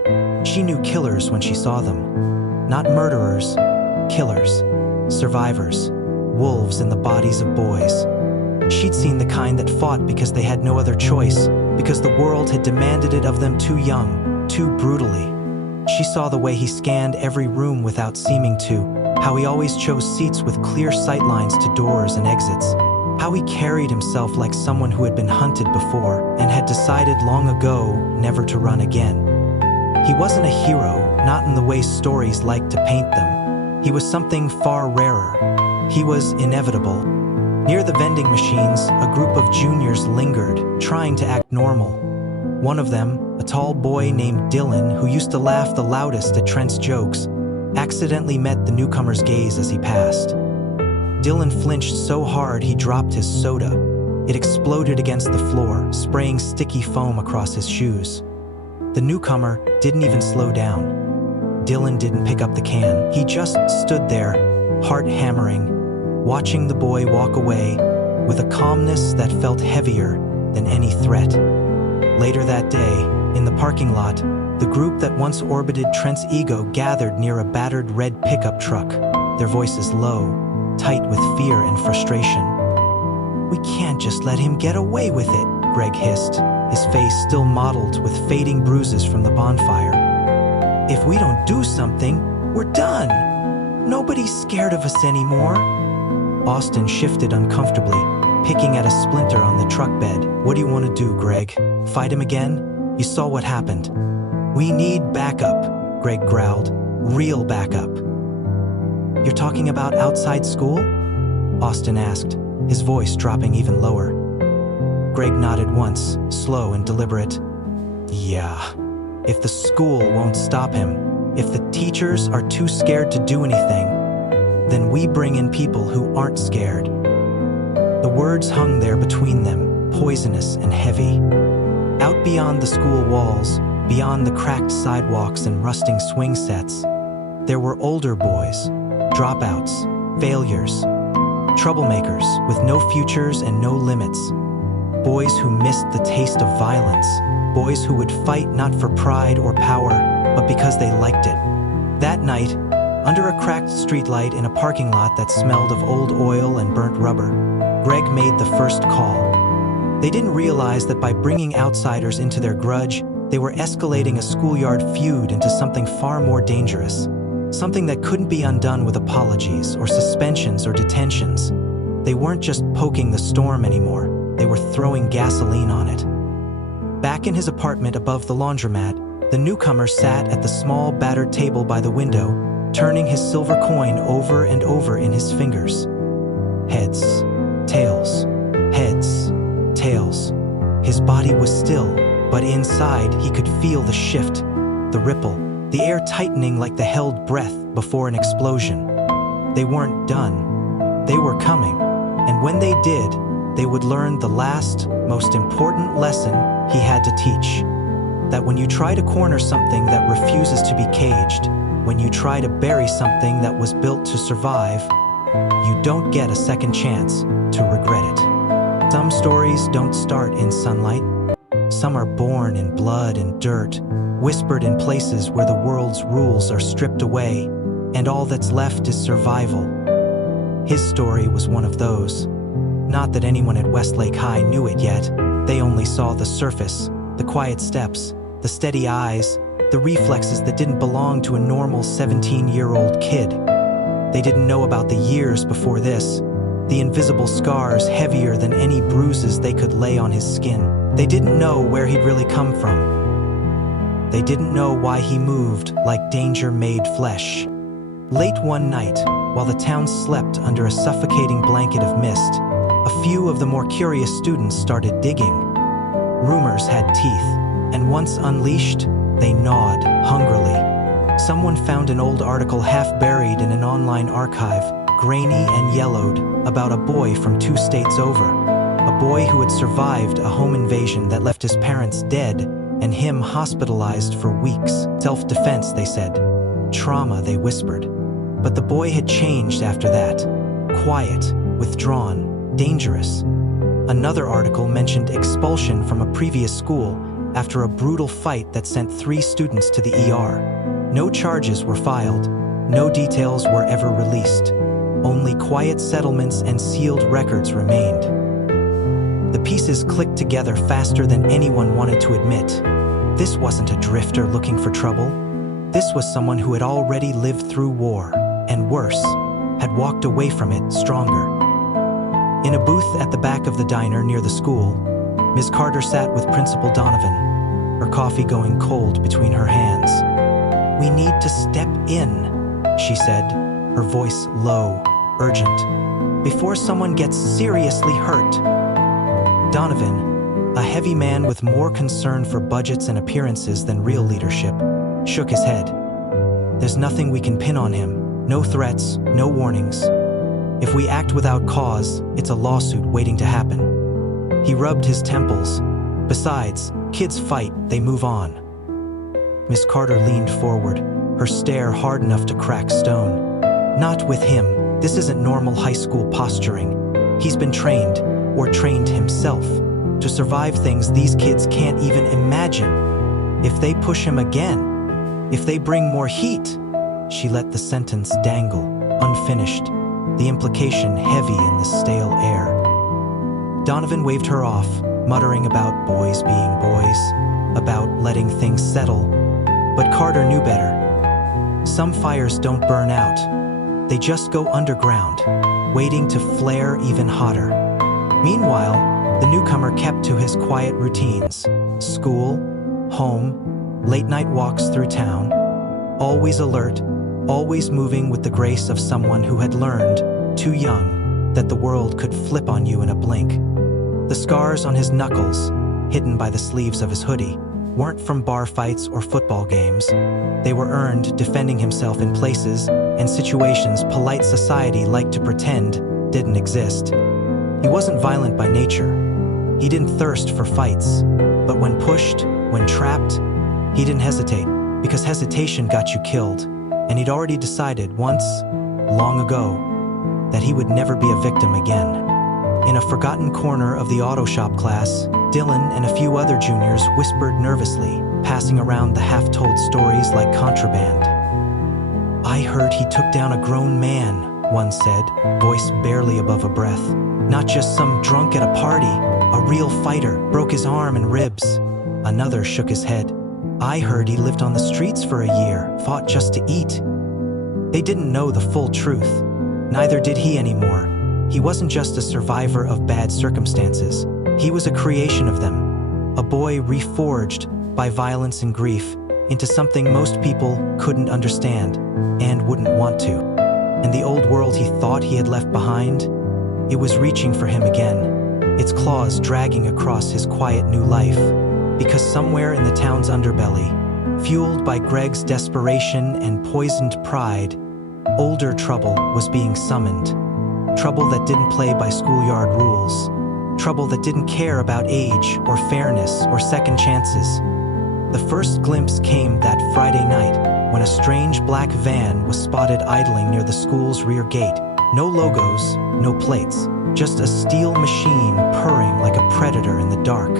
She knew killers when she saw them. Not murderers, killers, survivors, wolves in the bodies of boys. She'd seen the kind that fought because they had no other choice, because the world had demanded it of them too young, too brutally. She saw the way he scanned every room without seeming to, how he always chose seats with clear sightlines to doors and exits, how he carried himself like someone who had been hunted before and had decided long ago never to run again. He wasn't a hero, not in the way stories like to paint them. He was something far rarer. He was inevitable. Near the vending machines, a group of juniors lingered, trying to act normal. One of them, a tall boy named Dylan, who used to laugh the loudest at Trent's jokes, accidentally met the newcomer's gaze as he passed. Dylan flinched so hard he dropped his soda. It exploded against the floor, spraying sticky foam across his shoes. The newcomer didn't even slow down. Dylan didn't pick up the can. He just stood there, heart hammering, watching the boy walk away with a calmness that felt heavier than any threat. Later that day, in the parking lot, the group that once orbited Trent's ego gathered near a battered red pickup truck, their voices low, tight with fear and frustration. "We can't just let him get away with it," Greg hissed, his face still mottled with fading bruises from the bonfire. "If we don't do something, We're done. Nobody's scared of us anymore. Austin shifted uncomfortably, picking at a splinter on the truck bed. What do you want to do, Greg? Fight him again? You saw what happened. We need backup, Greg growled. Real backup. You're talking about outside school? Austin asked, his voice dropping even lower. Greg nodded once, slow and deliberate. Yeah. If the school won't stop him, if the teachers are too scared to do anything, then we bring in people who aren't scared. The words hung there between them, poisonous and heavy. Out beyond the school walls, beyond the cracked sidewalks and rusting swing sets, there were older boys, dropouts, failures, troublemakers with no futures and no limits. Boys who missed the taste of violence, boys who would fight not for pride or power, but because they liked it. That night, under a cracked streetlight in a parking lot that smelled of old oil and burnt rubber, Greg made the first call. They didn't realize that by bringing outsiders into their grudge, they were escalating a schoolyard feud into something far more dangerous. Something that couldn't be undone with apologies or suspensions or detentions. They weren't just poking the storm anymore, they were throwing gasoline on it. Back in his apartment above the laundromat, the newcomer sat at the small battered table by the window, turning his silver coin over and over in his fingers. Heads, tails, heads, tails. His body was still, but inside he could feel the shift, the ripple, the air tightening like the held breath before an explosion. They weren't done. They were coming, and when they did, they would learn the last, most important lesson he had to teach. That when you try to corner something that refuses to be caged, when you try to bury something that was built to survive, you don't get a second chance to regret it. Some stories don't start in sunlight. Some are born in blood and dirt, whispered in places where the world's rules are stripped away, and all that's left is survival. His story was one of those. Not that anyone at Westlake High knew it yet. They only saw the surface, the quiet steps, the steady eyes, the reflexes that didn't belong to a normal 17-year-old kid. They didn't know about the years before this, the invisible scars heavier than any bruises they could lay on his skin. They didn't know where he'd really come from. They didn't know why he moved like danger-made flesh. Late one night, while the town slept under a suffocating blanket of mist, a few of the more curious students started digging. Rumors had teeth, and once unleashed, they gnawed hungrily. Someone found an old article half buried in an online archive, grainy and yellowed, about a boy from 2 states over. A boy who had survived a home invasion that left his parents dead and him hospitalized for weeks. Self-defense, they said. Trauma, they whispered. But the boy had changed after that. Quiet, withdrawn, dangerous. Another article mentioned expulsion from a previous school after a brutal fight that sent 3 students to the ER. No charges were filed. No details were ever released. Only quiet settlements and sealed records remained. The pieces clicked together faster than anyone wanted to admit. This wasn't a drifter looking for trouble. This was someone who had already lived through war, and worse, had walked away from it stronger. In a booth at the back of the diner near the school, Ms. Carter sat with Principal Donovan, her coffee going cold between her hands. "We need to step in," she said, her voice low, urgent, "before someone gets seriously hurt." Donovan, a heavy man with more concern for budgets and appearances than real leadership, shook his head. "There's nothing we can pin on him, no threats, no warnings. If we act without cause, it's a lawsuit waiting to happen." He rubbed his temples. "Besides, kids fight, they move on." Miss Carter leaned forward, her stare hard enough to crack stone. "Not with him. This isn't normal high school posturing. He's been trained, or trained himself, to survive things these kids can't even imagine. If they push him again, if they bring more heat." She let the sentence dangle, unfinished, the implication heavy in the stale air. Donovan waved her off, muttering about boys being boys, about letting things settle. But Carter knew better. Some fires don't burn out. They just go underground, waiting to flare even hotter. Meanwhile, the newcomer kept to his quiet routines. School, home, late-night walks through town. Always alert, always moving with the grace of someone who had learned, too young, that the world could flip on you in a blink. The scars on his knuckles, hidden by the sleeves of his hoodie, weren't from bar fights or football games. They were earned defending himself in places and situations polite society liked to pretend didn't exist. He wasn't violent by nature. He didn't thirst for fights. But when pushed, when trapped, he didn't hesitate, because hesitation got you killed. And he'd already decided once, long ago, that he would never be a victim again. In a forgotten corner of the auto shop class, Dylan and a few other juniors whispered nervously, passing around the half-told stories like contraband. "I heard he took down a grown man," one said, voice barely above a breath. "Not just some drunk at a party, a real fighter, broke his arm and ribs." Another shook his head. "I heard he lived on the streets for a year, fought just to eat." They didn't know the full truth. Neither did he anymore. He wasn't just a survivor of bad circumstances. He was a creation of them, a boy reforged by violence and grief into something most people couldn't understand and wouldn't want to. And the old world he thought he had left behind, it was reaching for him again, its claws dragging across his quiet new life. Because somewhere in the town's underbelly, fueled by Greg's desperation and poisoned pride, older trouble was being summoned. Trouble that didn't play by schoolyard rules. Trouble that didn't care about age or fairness or second chances. The first glimpse came that Friday night when a strange black van was spotted idling near the school's rear gate. No logos, no plates, just a steel machine purring like a predator in the dark.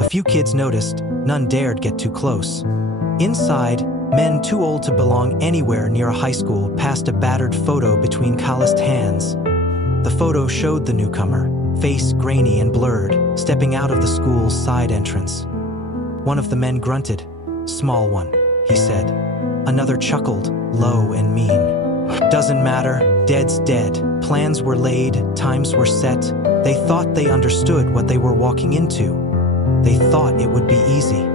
A few kids noticed, none dared get too close. Inside, men too old to belong anywhere near a high school passed a battered photo between calloused hands. The photo showed the newcomer, face grainy and blurred, stepping out of the school's side entrance. One of the men grunted. "Small one," he said. Another chuckled, low and mean. "Doesn't matter, dead's dead. Plans were laid, times were set. They thought they understood what they were walking into. They thought it would be easy.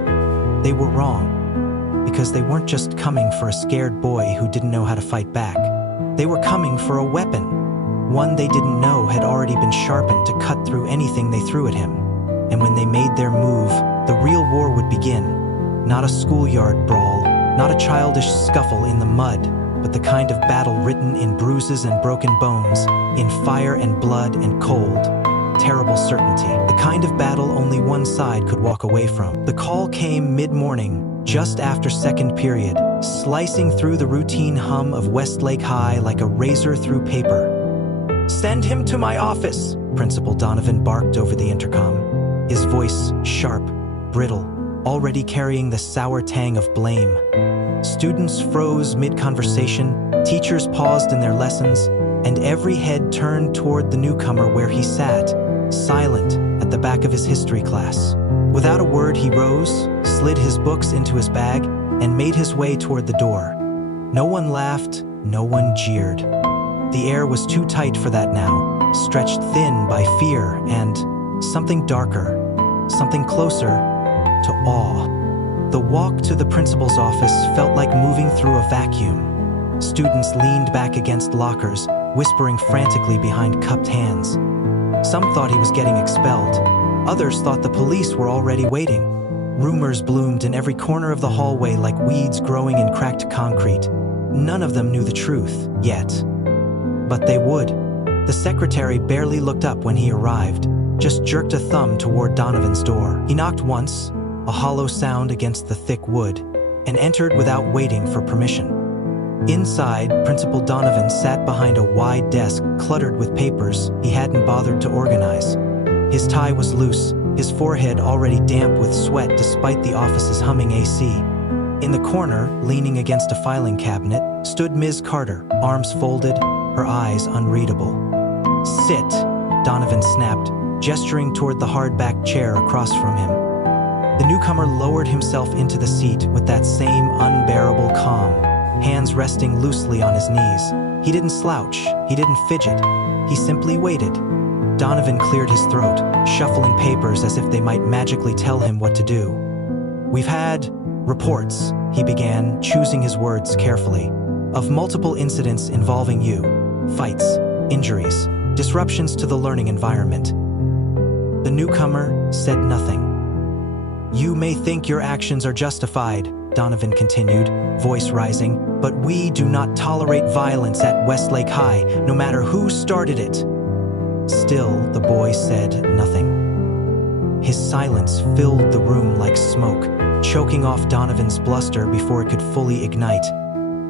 They were wrong, because they weren't just coming for a scared boy who didn't know how to fight back. They were coming for a weapon, one they didn't know had already been sharpened to cut through anything they threw at him. And when they made their move, the real war would begin. Not a schoolyard brawl, not a childish scuffle in the mud, but the kind of battle written in bruises and broken bones, in fire and blood and cold, terrible certainty. The kind of battle only one side could walk away from. The call came mid-morning, just after second period, slicing through the routine hum of Westlake High like a razor through paper. "Send him to my office," Principal Donovan barked over the intercom, his voice sharp, brittle, already carrying the sour tang of blame. Students froze mid-conversation, teachers paused in their lessons, and every head turned toward the newcomer where he sat, silent at the back of his history class. Without a word, he rose, slid his books into his bag, and made his way toward the door. No one laughed, no one jeered. The air was too tight for that now, stretched thin by fear and something darker, something closer to awe. The walk to the principal's office felt like moving through a vacuum. Students leaned back against lockers, whispering frantically behind cupped hands. Some thought he was getting expelled. Others thought the police were already waiting. Rumors bloomed in every corner of the hallway like weeds growing in cracked concrete. None of them knew the truth, yet. But they would. The secretary barely looked up when he arrived, just jerked a thumb toward Donovan's door. He knocked once, a hollow sound against the thick wood, and entered without waiting for permission. Inside, Principal Donovan sat behind a wide desk cluttered with papers he hadn't bothered to organize. His tie was loose, his forehead already damp with sweat despite the office's humming AC. In the corner, leaning against a filing cabinet, stood Ms. Carter, arms folded, her eyes unreadable. "Sit," Donovan snapped, gesturing toward the hard-backed chair across from him. The newcomer lowered himself into the seat with that same unbearable calm, hands resting loosely on his knees. He didn't slouch, he didn't fidget, he simply waited. Donovan cleared his throat, shuffling papers as if they might magically tell him what to do. "We've had reports," he began, choosing his words carefully, "of multiple incidents involving you. Fights, injuries, disruptions to the learning environment." The newcomer said nothing. "You may think your actions are justified," Donovan continued, voice rising, "but we do not tolerate violence at Westlake High, no matter who started it." Still, the boy said nothing. His silence filled the room like smoke, choking off Donovan's bluster before it could fully ignite.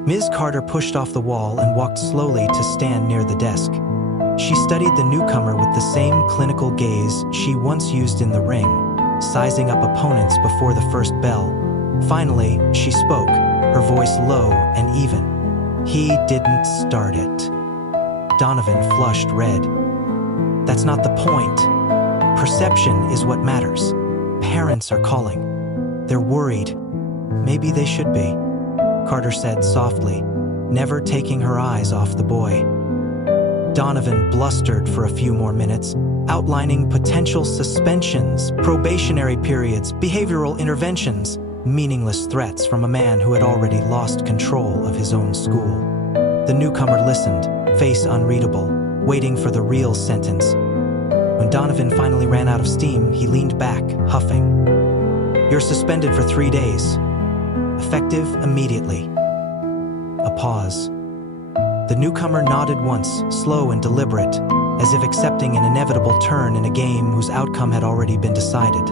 Ms. Carter pushed off the wall and walked slowly to stand near the desk. She studied the newcomer with the same clinical gaze she once used in the ring, sizing up opponents before the first bell. Finally, she spoke, her voice low and even. "He didn't start it." Donovan flushed red. "That's not the point. Perception is what matters. Parents are calling. They're worried. Maybe they should be," Carter said softly, never taking her eyes off the boy. Donovan blustered for a few more minutes, outlining potential suspensions, probationary periods, behavioral interventions, meaningless threats from a man who had already lost control of his own school. The newcomer listened, face unreadable, waiting for the real sentence. When Donovan finally ran out of steam, he leaned back, huffing. "You're suspended for 3 days. Effective immediately." A pause. The newcomer nodded once, slow and deliberate, as if accepting an inevitable turn in a game whose outcome had already been decided.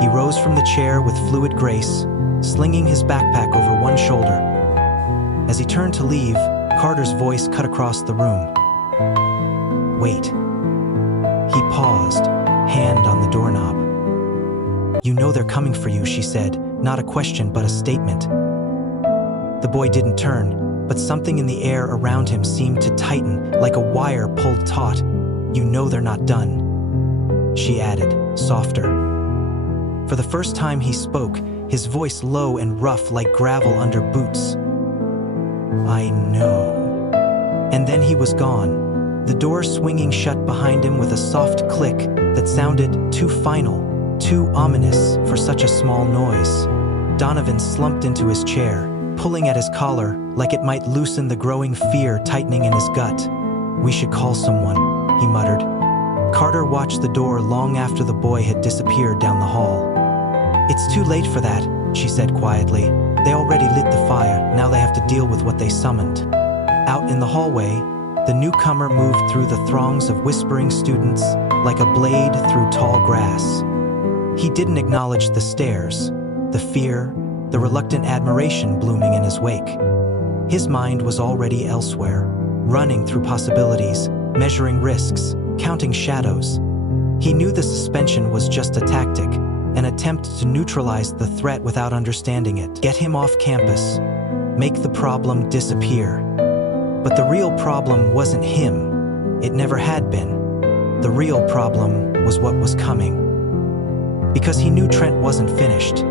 He rose from the chair with fluid grace, slinging his backpack over one shoulder. As he turned to leave, Carter's voice cut across the room. "Wait." He paused, hand on the doorknob. "You know they're coming for you," she said, not a question but a statement. The boy didn't turn, but something in the air around him seemed to tighten, like a wire pulled taut. "You know they're not done," she added, softer. For the first time he spoke, his voice low and rough like gravel under boots. "I know." And then he was gone, the door swinging shut behind him with a soft click that sounded too final, too ominous for such a small noise. Donovan slumped into his chair, pulling at his collar like it might loosen the growing fear tightening in his gut. "We should call someone," he muttered. Carter watched the door long after the boy had disappeared down the hall. "It's too late for that," she said quietly. "They already lit the fire, now they have to deal with what they summoned." Out in the hallway, the newcomer moved through the throngs of whispering students like a blade through tall grass. He didn't acknowledge the stares, the fear, the reluctant admiration blooming in his wake. His mind was already elsewhere, running through possibilities, measuring risks, counting shadows. He knew the suspension was just a tactic, an attempt to neutralize the threat without understanding it. Get him off campus, make the problem disappear. But the real problem wasn't him. It never had been. The real problem was what was coming. Because he knew Trent wasn't finished.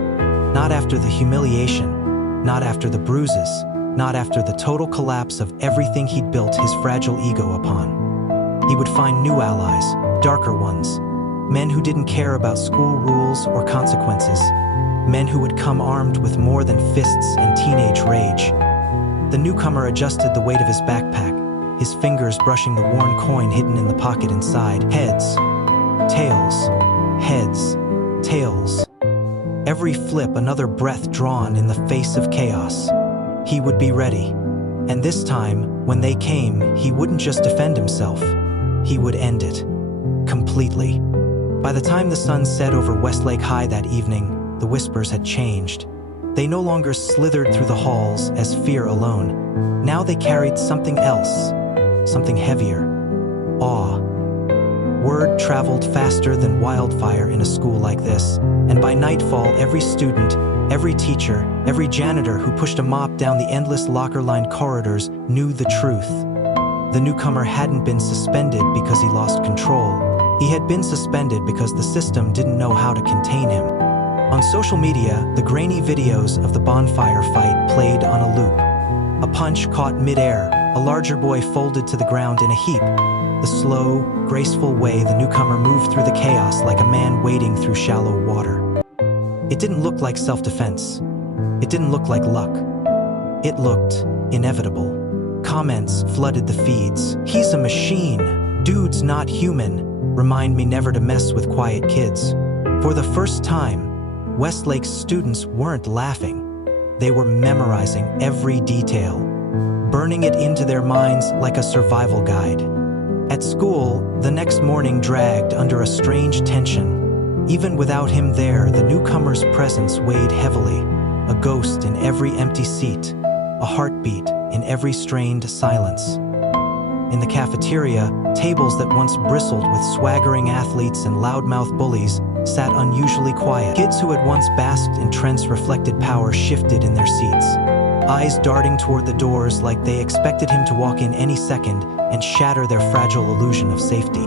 Not after the humiliation, not after the bruises, not after the total collapse of everything he'd built his fragile ego upon. He would find new allies, darker ones, men who didn't care about school rules or consequences, men who would come armed with more than fists and teenage rage. The newcomer adjusted the weight of his backpack, his fingers brushing the worn coin hidden in the pocket inside. Heads, tails, heads, tails. Every flip another breath drawn in the face of chaos. He would be ready. And this time, when they came, he wouldn't just defend himself. He would end it. Completely. By the time the sun set over Westlake High that evening, the whispers had changed. They no longer slithered through the halls as fear alone. Now they carried something else, something heavier. Awe. Word traveled faster than wildfire in a school like this, and by nightfall every student, every teacher, every janitor who pushed a mop down the endless locker-lined corridors knew the truth. The newcomer hadn't been suspended because he lost control. He had been suspended because the system didn't know how to contain him. On social media, the grainy videos of the bonfire fight played on a loop. A punch caught midair, a larger boy folded to the ground in a heap. The slow, graceful way the newcomer moved through the chaos like a man wading through shallow water. It didn't look like self-defense. It didn't look like luck. It looked inevitable. Comments flooded the feeds. "He's a machine. Dude's not human. Remind me never to mess with quiet kids." For the first time, Westlake's students weren't laughing. They were memorizing every detail, burning it into their minds like a survival guide. At school, the next morning dragged under a strange tension. Even without him there, the newcomer's presence weighed heavily, a ghost in every empty seat, a heartbeat in every strained silence. In the cafeteria, tables that once bristled with swaggering athletes and loudmouth bullies sat unusually quiet. Kids who had once basked in Trent's reflected power shifted in their seats, eyes darting toward the doors like they expected him to walk in any second and shatter their fragile illusion of safety.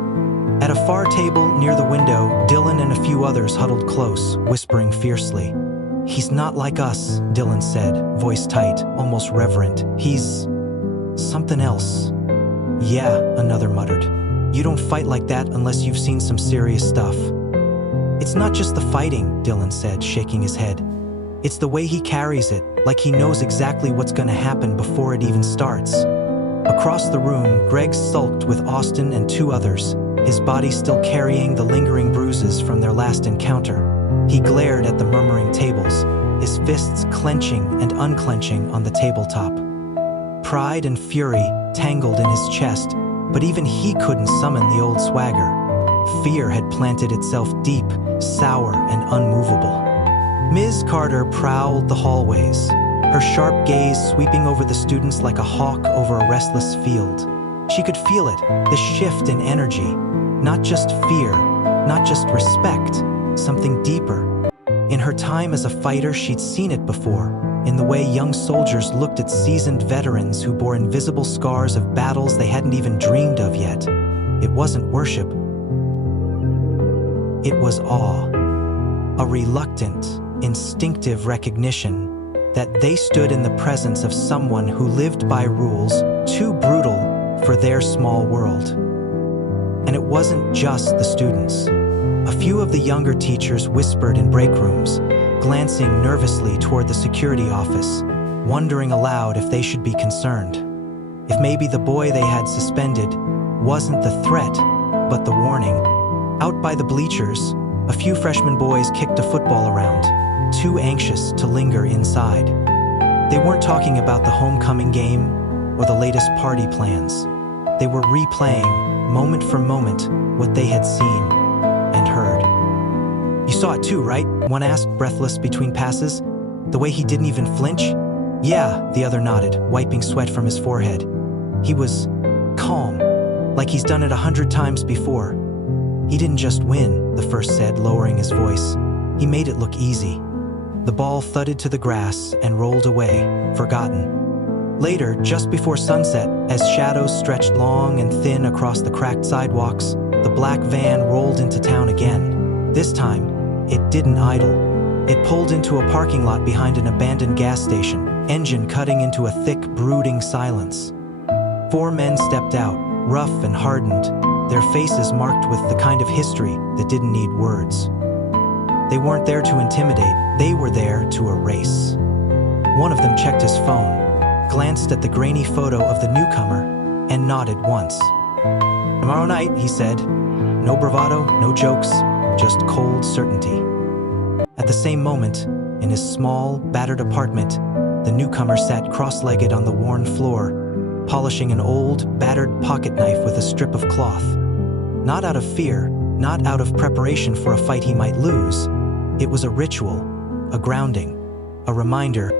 At a far table near the window, Dylan and a few others huddled close, whispering fiercely. "He's not like us," Dylan said, voice tight, almost reverent. "He's something else." "Yeah," another muttered. "You don't fight like that unless you've seen some serious stuff." "It's not just the fighting," Dylan said, shaking his head. "It's the way he carries it, like he knows exactly what's going to happen before it even starts." Across the room, Greg sulked with Austin and two others, his body still carrying the lingering bruises from their last encounter. He glared at the murmuring tables, his fists clenching and unclenching on the tabletop. Pride and fury tangled in his chest, but even he couldn't summon the old swagger. Fear had planted itself deep, sour and unmovable. Ms. Carter prowled the hallways, her sharp gaze sweeping over the students like a hawk over a restless field. She could feel it, the shift in energy. Not just fear, not just respect, something deeper. In her time as a fighter, she'd seen it before, in the way young soldiers looked at seasoned veterans who bore invisible scars of battles they hadn't even dreamed of yet. It wasn't worship. It was awe, a reluctant, instinctive recognition that they stood in the presence of someone who lived by rules too brutal for their small world. And it wasn't just the students. A few of the younger teachers whispered in break rooms, glancing nervously toward the security office, wondering aloud if they should be concerned. If maybe the boy they had suspended wasn't the threat, but the warning. Out by the bleachers, a few freshman boys kicked a football around, too anxious to linger inside. They weren't talking about the homecoming game or the latest party plans. They were replaying, moment for moment, what they had seen and heard. "You saw it too, right?" one asked, breathless between passes. "The way he didn't even flinch?" "Yeah," the other nodded, wiping sweat from his forehead. "He was calm, like he's done it 100 times before." "He didn't just win," the first said, lowering his voice. "He made it look easy." The ball thudded to the grass and rolled away, forgotten. Later, just before sunset, as shadows stretched long and thin across the cracked sidewalks, the black van rolled into town again. This time, it didn't idle. It pulled into a parking lot behind an abandoned gas station, engine cutting into a thick, brooding silence. 4 men stepped out, rough and hardened, their faces marked with the kind of history that didn't need words. They weren't there to intimidate, they were there to erase. One of them checked his phone, glanced at the grainy photo of the newcomer, and nodded once. "Tomorrow night," he said. No bravado, no jokes, just cold certainty. At the same moment, in his small, battered apartment, the newcomer sat cross-legged on the worn floor, polishing an old, battered pocket knife with a strip of cloth. Not out of fear, not out of preparation for a fight he might lose. It was a ritual, a grounding, a reminder.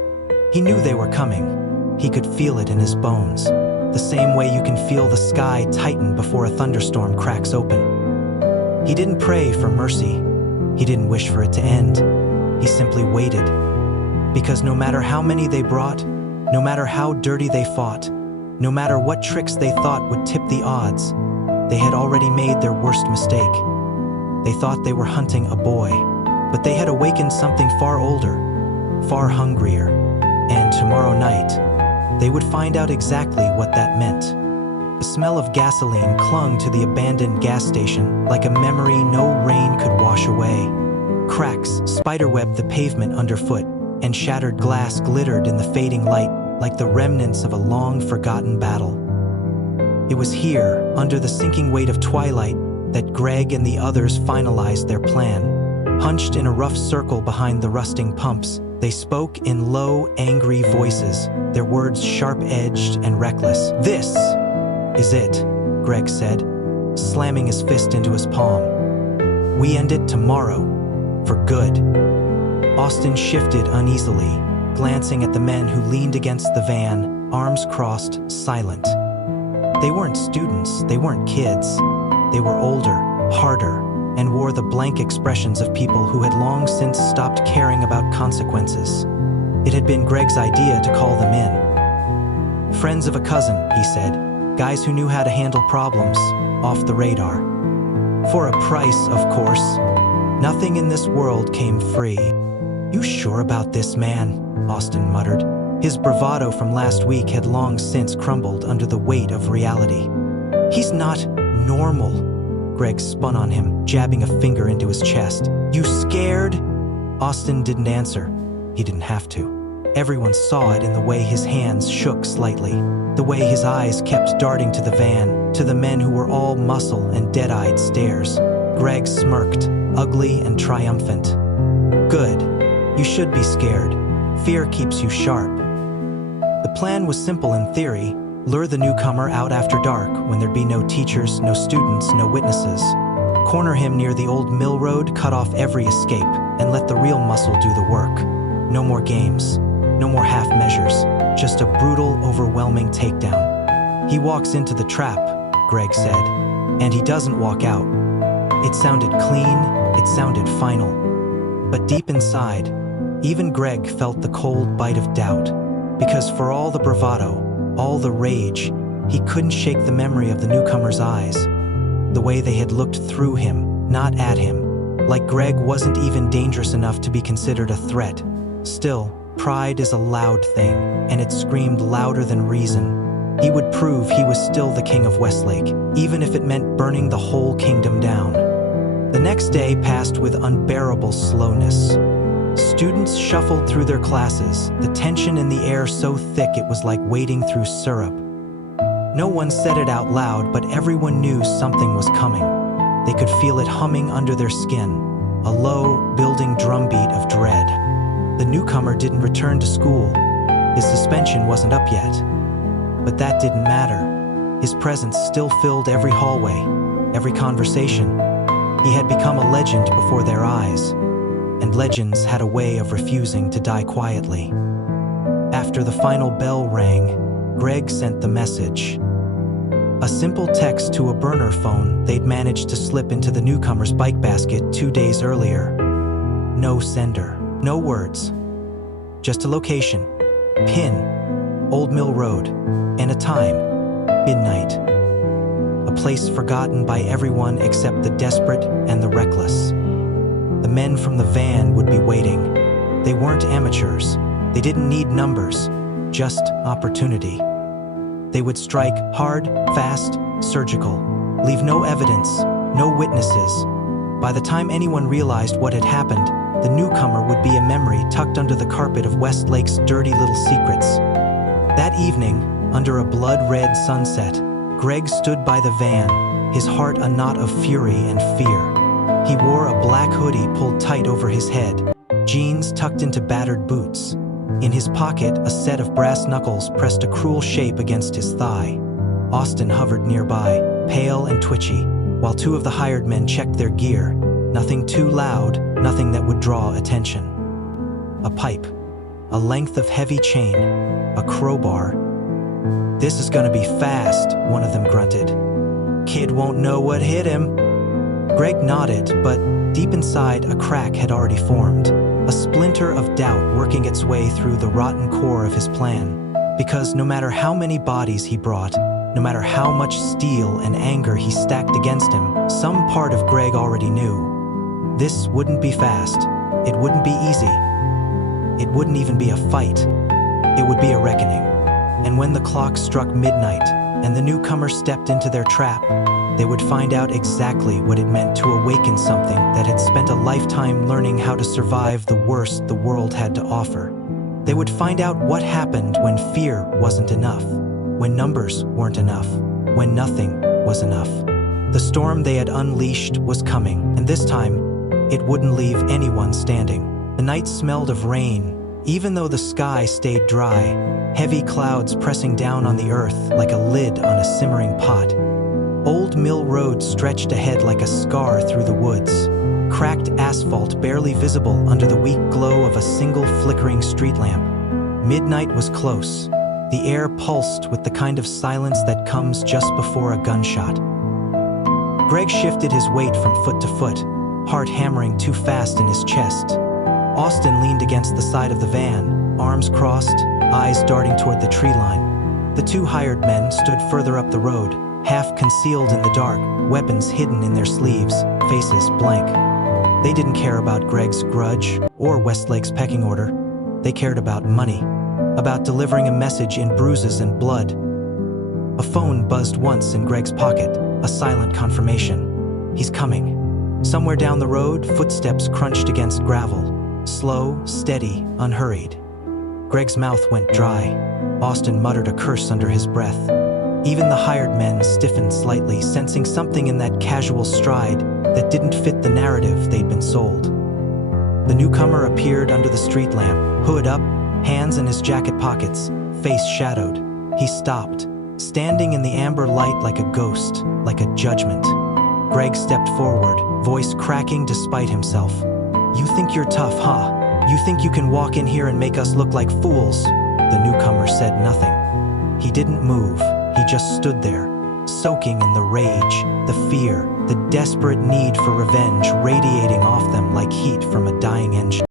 He knew they were coming. He could feel it in his bones, the same way you can feel the sky tighten before a thunderstorm cracks open. He didn't pray for mercy. He didn't wish for it to end. He simply waited. Because no matter how many they brought, no matter how dirty they fought, no matter what tricks they thought would tip the odds, they had already made their worst mistake. They thought they were hunting a boy, but they had awakened something far older, far hungrier, and tomorrow night, they would find out exactly what that meant. The smell of gasoline clung to the abandoned gas station like a memory no rain could wash away. Cracks spiderwebbed the pavement underfoot, and shattered glass glittered in the fading light like the remnants of a long-forgotten battle. It was here, under the sinking weight of twilight, that Greg and the others finalized their plan. Hunched in a rough circle behind the rusting pumps, they spoke in low, angry voices, their words sharp-edged and reckless. "This is it," Greg said, slamming his fist into his palm. "We end it tomorrow, for good." Austin shifted uneasily, glancing at the men who leaned against the van, arms crossed, silent. They weren't students, they weren't kids. They were older, harder, and wore the blank expressions of people who had long since stopped caring about consequences. It had been Greg's idea to call them in. "Friends of a cousin," he said, "guys who knew how to handle problems, off the radar. For a price, of course. Nothing in this world came free." "You sure about this, man?" Austin muttered. His bravado from last week had long since crumbled under the weight of reality. "He's not normal." Greg spun on him, jabbing a finger into his chest. "You scared?" Austin didn't answer. He didn't have to. Everyone saw it in the way his hands shook slightly, the way his eyes kept darting to the van, to the men who were all muscle and dead-eyed stares. Greg smirked, ugly and triumphant. "Good. You should be scared. Fear keeps you sharp." The plan was simple in theory: lure the newcomer out after dark when there'd be no teachers, no students, no witnesses. Corner him near the old mill road, cut off every escape, and let the real muscle do the work. No more games, no more half measures, just a brutal, overwhelming takedown. "He walks into the trap," Greg said, "and he doesn't walk out." It sounded clean, it sounded final. But deep inside, even Greg felt the cold bite of doubt, because for all the bravado, all the rage, he couldn't shake the memory of the newcomer's eyes. The way they had looked through him, not at him, like Greg wasn't even dangerous enough to be considered a threat. Still, pride is a loud thing, and it screamed louder than reason. He would prove he was still the king of Westlake, even if it meant burning the whole kingdom down. The next day passed with unbearable slowness. Students shuffled through their classes, the tension in the air so thick it was like wading through syrup. No one said it out loud, but everyone knew something was coming. They could feel it humming under their skin, a low, building drumbeat of dread. The newcomer didn't return to school. His suspension wasn't up yet. But that didn't matter. His presence still filled every hallway, every conversation. He had become a legend before their eyes, and legends had a way of refusing to die quietly. After the final bell rang, Greg sent the message. A simple text to a burner phone they'd managed to slip into the newcomer's bike basket 2 days earlier. No sender, no words. Just a location, pin, Old Mill Road, and a time, midnight. A place forgotten by everyone except the desperate and the reckless. The men from the van would be waiting. They weren't amateurs. They didn't need numbers, just opportunity. They would strike hard, fast, surgical, leave no evidence, no witnesses. By the time anyone realized what had happened, the newcomer would be a memory tucked under the carpet of Westlake's dirty little secrets. That evening, under a blood-red sunset, Greg stood by the van, his heart a knot of fury and fear. He wore a black hoodie pulled tight over his head, jeans tucked into battered boots. In his pocket, a set of brass knuckles pressed a cruel shape against his thigh. Austin hovered nearby, pale and twitchy, while 2 of the hired men checked their gear. Nothing too loud, nothing that would draw attention. A pipe, a length of heavy chain, a crowbar. "This is gonna be fast," one of them grunted. "Kid won't know what hit him." Greg nodded, but deep inside, a crack had already formed. A splinter of doubt working its way through the rotten core of his plan. Because no matter how many bodies he brought, no matter how much steel and anger he stacked against him, some part of Greg already knew. This wouldn't be fast. It wouldn't be easy. It wouldn't even be a fight. It would be a reckoning. And when the clock struck midnight and the newcomer stepped into their trap, they would find out exactly what it meant to awaken something that had spent a lifetime learning how to survive the worst the world had to offer. They would find out what happened when fear wasn't enough, when numbers weren't enough, when nothing was enough. The storm they had unleashed was coming, and this time, it wouldn't leave anyone standing. The night smelled of rain, even though the sky stayed dry, heavy clouds pressing down on the earth like a lid on a simmering pot. Old Mill Road stretched ahead like a scar through the woods, cracked asphalt barely visible under the weak glow of a single flickering street lamp. Midnight was close. The air pulsed with the kind of silence that comes just before a gunshot. Greg shifted his weight from foot to foot, heart hammering too fast in his chest. Austin leaned against the side of the van, arms crossed, eyes darting toward the tree line. The two hired men stood further up the road, half concealed in the dark, weapons hidden in their sleeves, faces blank. They didn't care about Greg's grudge or Westlake's pecking order. They cared about money, about delivering a message in bruises and blood. A phone buzzed once in Greg's pocket, a silent confirmation. He's coming. Somewhere down the road, footsteps crunched against gravel, slow, steady, unhurried. Greg's mouth went dry. Austin muttered a curse under his breath. Even the hired men stiffened slightly, sensing something in that casual stride that didn't fit the narrative they'd been sold. The newcomer appeared under the street lamp, hood up, hands in his jacket pockets, face shadowed. He stopped, standing in the amber light like a ghost, like a judgment. Greg stepped forward, voice cracking despite himself. "You think you're tough, huh? You think you can walk in here and make us look like fools?" The newcomer said nothing. He didn't move. He just stood there, soaking in the rage, the fear, the desperate need for revenge radiating off them like heat from a dying engine.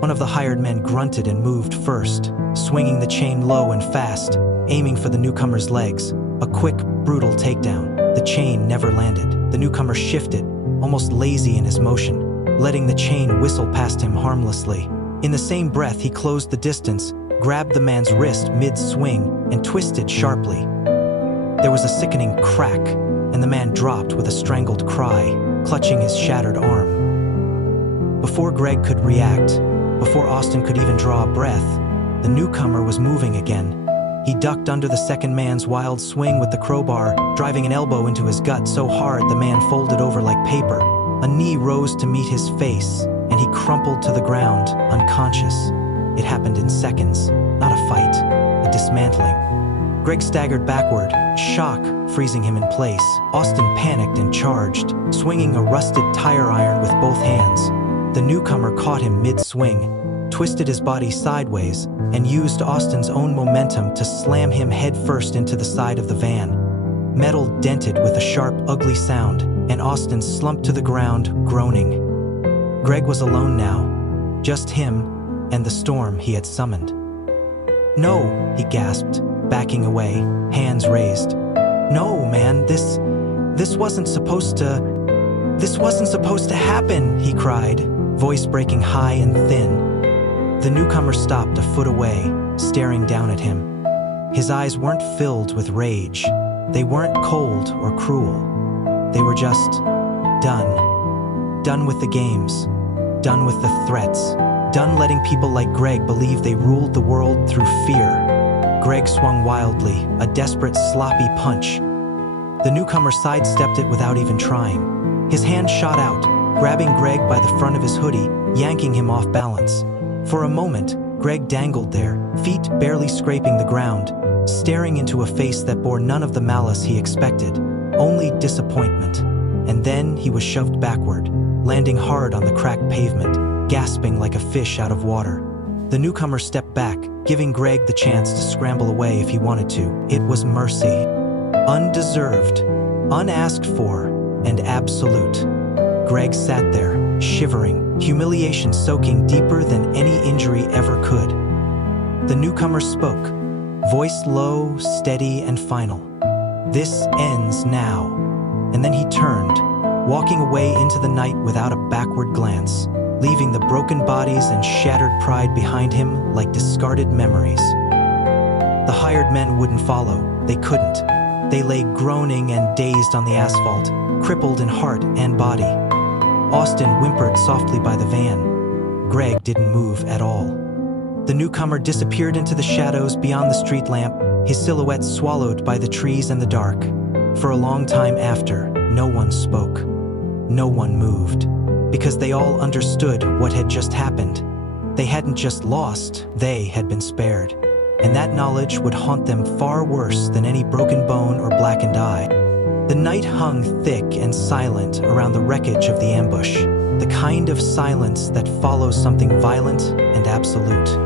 One of the hired men grunted and moved first, swinging the chain low and fast, aiming for the newcomer's legs. A quick, brutal takedown. The chain never landed. The newcomer shifted, almost lazy in his motion, letting the chain whistle past him harmlessly. In the same breath, he closed the distance, grabbed the man's wrist mid-swing, and twisted sharply. There was a sickening crack, and the man dropped with a strangled cry, clutching his shattered arm. Before Greg could react, before Austin could even draw a breath, the newcomer was moving again. He ducked under the second man's wild swing with the crowbar, driving an elbow into his gut so hard the man folded over like paper. A knee rose to meet his face, and he crumpled to the ground, unconscious. It happened in seconds, not a fight, a dismantling. Greg staggered backward, shock freezing him in place. Austin panicked and charged, swinging a rusted tire iron with both hands. The newcomer caught him mid-swing, twisted his body sideways, and used Austin's own momentum to slam him headfirst into the side of the van. Metal dented with a sharp, ugly sound, and Austin slumped to the ground, groaning. Greg was alone now, just him and the storm he had summoned. "No," he gasped, backing away, hands raised. "No, man, this wasn't supposed to happen," he cried, voice breaking high and thin. The newcomer stopped a foot away, staring down at him. His eyes weren't filled with rage. They weren't cold or cruel. They were just done. Done with the games. Done with the threats. Done letting people like Greg believe they ruled the world through fear. Greg swung wildly, a desperate, sloppy punch. The newcomer sidestepped it without even trying. His hand shot out, grabbing Greg by the front of his hoodie, yanking him off balance. For a moment, Greg dangled there, feet barely scraping the ground, staring into a face that bore none of the malice he expected, only disappointment. And then he was shoved backward, landing hard on the cracked pavement, gasping like a fish out of water. The newcomer stepped back, giving Greg the chance to scramble away if he wanted to. It was mercy. Undeserved, unasked for, and absolute. Greg sat there, shivering, humiliation soaking deeper than any injury ever could. The newcomer spoke, voice low, steady, and final. "This ends now." And then he turned, walking away into the night without a backward glance, leaving the broken bodies and shattered pride behind him like discarded memories. The hired men wouldn't follow. They couldn't. They lay groaning and dazed on the asphalt, crippled in heart and body. Austin whimpered softly by the van. Greg didn't move at all. The newcomer disappeared into the shadows beyond the street lamp, his silhouette swallowed by the trees and the dark. For a long time after, no one spoke. No one moved. Because they all understood what had just happened. They hadn't just lost, they had been spared. And that knowledge would haunt them far worse than any broken bone or blackened eye. The night hung thick and silent around the wreckage of the ambush, the kind of silence that follows something violent and absolute.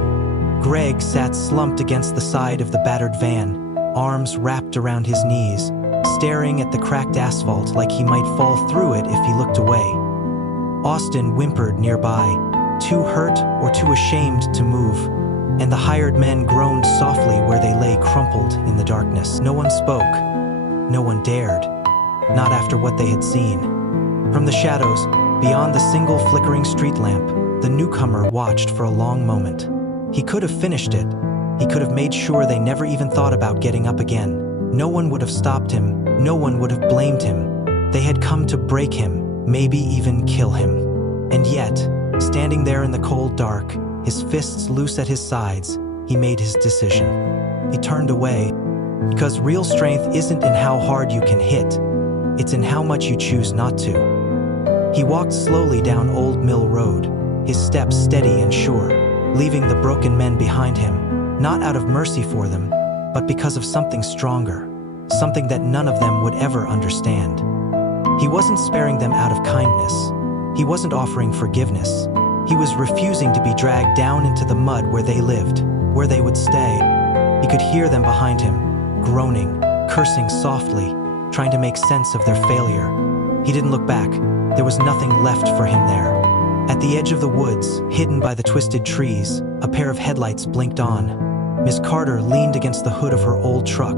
Greg sat slumped against the side of the battered van, arms wrapped around his knees, staring at the cracked asphalt like he might fall through it if he looked away. Austin whimpered nearby, too hurt or too ashamed to move, and the hired men groaned softly where they lay crumpled in the darkness. No one spoke. No one dared. Not after what they had seen. From the shadows, beyond the single flickering street lamp, the newcomer watched for a long moment. He could have finished it. He could have made sure they never even thought about getting up again. No one would have stopped him. No one would have blamed him. They had come to break him, maybe even kill him. And yet, standing there in the cold dark, his fists loose at his sides, he made his decision. He turned away, because real strength isn't in how hard you can hit, it's in how much you choose not to. He walked slowly down Old Mill Road, his steps steady and sure, leaving the broken men behind him, not out of mercy for them, but because of something stronger, something that none of them would ever understand. He wasn't sparing them out of kindness. He wasn't offering forgiveness. He was refusing to be dragged down into the mud where they lived, where they would stay. He could hear them behind him, groaning, cursing softly, trying to make sense of their failure. He didn't look back. There was nothing left for him there. At the edge of the woods, hidden by the twisted trees, a pair of headlights blinked on. Miss Carter leaned against the hood of her old truck,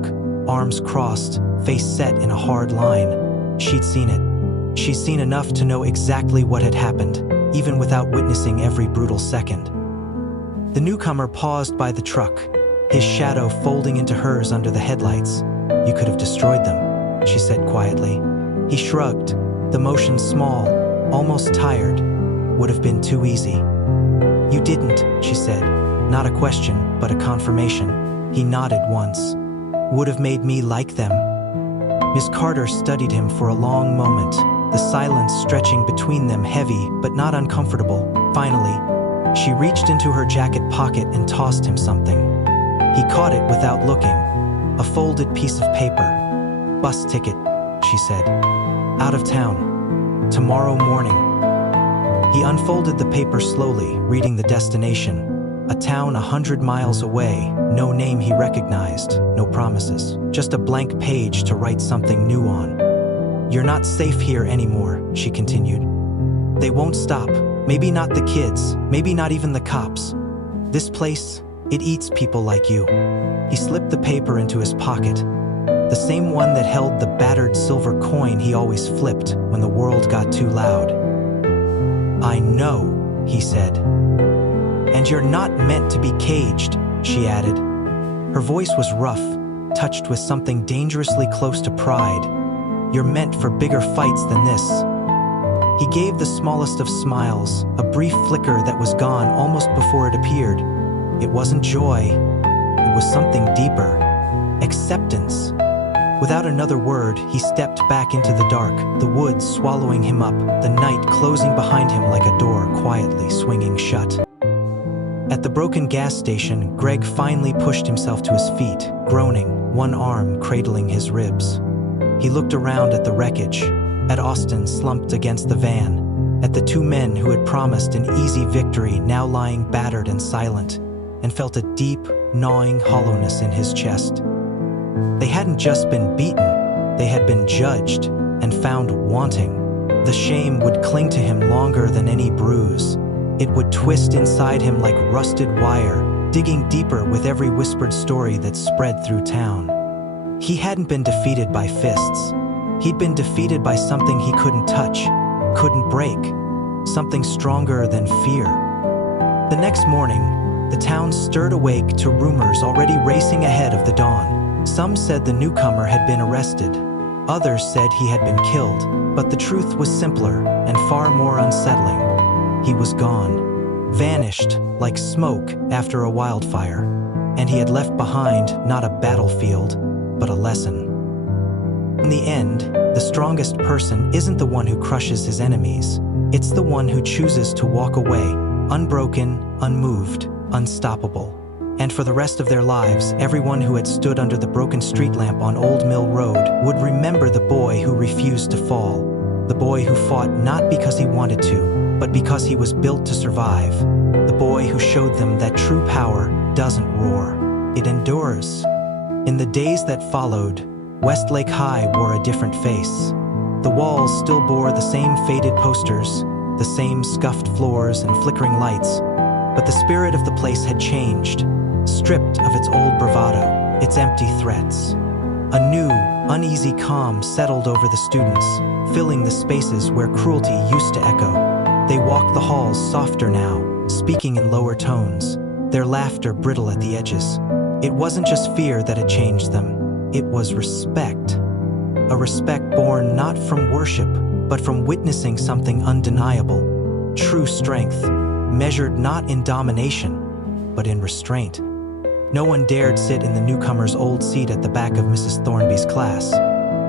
arms crossed, face set in a hard line. She'd seen it. She'd seen enough to know exactly what had happened, even without witnessing every brutal second. The newcomer paused by the truck, his shadow folding into hers under the headlights. "You could have destroyed them," she said quietly. He shrugged, the motion small, almost tired. "Would have been too easy." "You didn't," she said, not a question, but a confirmation. He nodded once. "Would have made me like them." Miss Carter studied him for a long moment, the silence stretching between them heavy but not uncomfortable. Finally, she reached into her jacket pocket and tossed him something. He caught it without looking, a folded piece of paper. "Bus ticket," she said. "Out of town. Tomorrow morning." He unfolded the paper slowly, reading the destination. A town 100 miles away, no name he recognized, no promises, just a blank page to write something new on. "You're not safe here anymore," she continued. "They won't stop, maybe not the kids, maybe not even the cops. This place, it eats people like you." He slipped the paper into his pocket, the same one that held the battered silver coin he always flipped when the world got too loud. "I know," he said. "And you're not meant to be caged," she added. Her voice was rough, touched with something dangerously close to pride. "You're meant for bigger fights than this." He gave the smallest of smiles, a brief flicker that was gone almost before it appeared. It wasn't joy. It was something deeper. Acceptance. Without another word, he stepped back into the dark, the woods swallowing him up, the night closing behind him like a door quietly swinging shut. At the broken gas station, Greg finally pushed himself to his feet, groaning, one arm cradling his ribs. He looked around at the wreckage, at Austin slumped against the van, at the two men who had promised an easy victory now lying battered and silent, and felt a deep, gnawing hollowness in his chest. They hadn't just been beaten, they had been judged and found wanting. The shame would cling to him longer than any bruise. It would twist inside him like rusted wire, digging deeper with every whispered story that spread through town. He hadn't been defeated by fists. He'd been defeated by something he couldn't touch, couldn't break, something stronger than fear. The next morning, The town stirred awake to rumors already racing ahead of the dawn. Some said the newcomer had been arrested. Others said he had been killed, but the truth was simpler and far more unsettling. He was gone, vanished like smoke after a wildfire, and he had left behind not a battlefield, but a lesson. In the end, the strongest person isn't the one who crushes his enemies. It's the one who chooses to walk away, unbroken, unmoved, unstoppable. And for the rest of their lives, everyone who had stood under the broken street lamp on Old Mill Road would remember the boy who refused to fall, the boy who fought not because he wanted to, but because he was built to survive, the boy who showed them that true power doesn't roar, it endures. In the days that followed, Westlake High wore a different face. The walls still bore the same faded posters, the same scuffed floors and flickering lights, but the spirit of the place had changed, stripped of its old bravado, its empty threats. A new, uneasy calm settled over the students, filling the spaces where cruelty used to echo. They walked the halls softer now, speaking in lower tones, their laughter brittle at the edges. It wasn't just fear that had changed them. It was respect. A respect born not from worship, but from witnessing something undeniable. True strength, measured not in domination, but in restraint. No one dared sit in the newcomer's old seat at the back of Mrs. Thornby's class.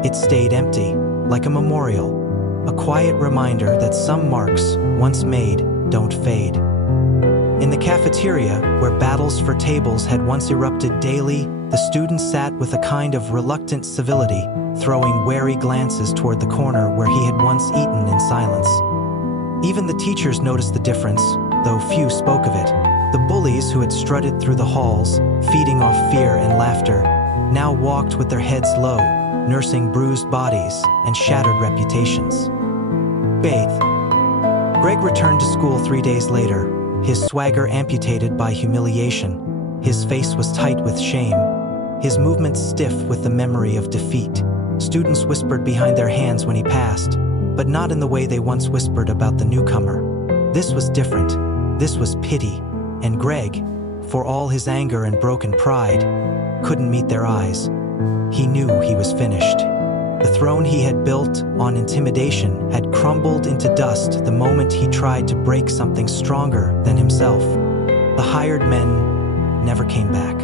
It stayed empty, like a memorial, a quiet reminder that some marks, once made, don't fade. In the cafeteria, where battles for tables had once erupted daily, the students sat with a kind of reluctant civility, throwing wary glances toward the corner where he had once eaten in silence. Even the teachers noticed the difference, though few spoke of it. The bullies who had strutted through the halls, feeding off fear and laughter, now walked with their heads low, nursing bruised bodies and shattered reputations. Faith. Greg returned to school 3 days later, his swagger amputated by humiliation. His face was tight with shame, his movements stiff with the memory of defeat. Students whispered behind their hands when he passed, but not in the way they once whispered about the newcomer. This was different. This was pity. And Greg, for all his anger and broken pride, couldn't meet their eyes. He knew he was finished. The throne he had built on intimidation had crumbled into dust the moment he tried to break something stronger than himself. The hired men never came back.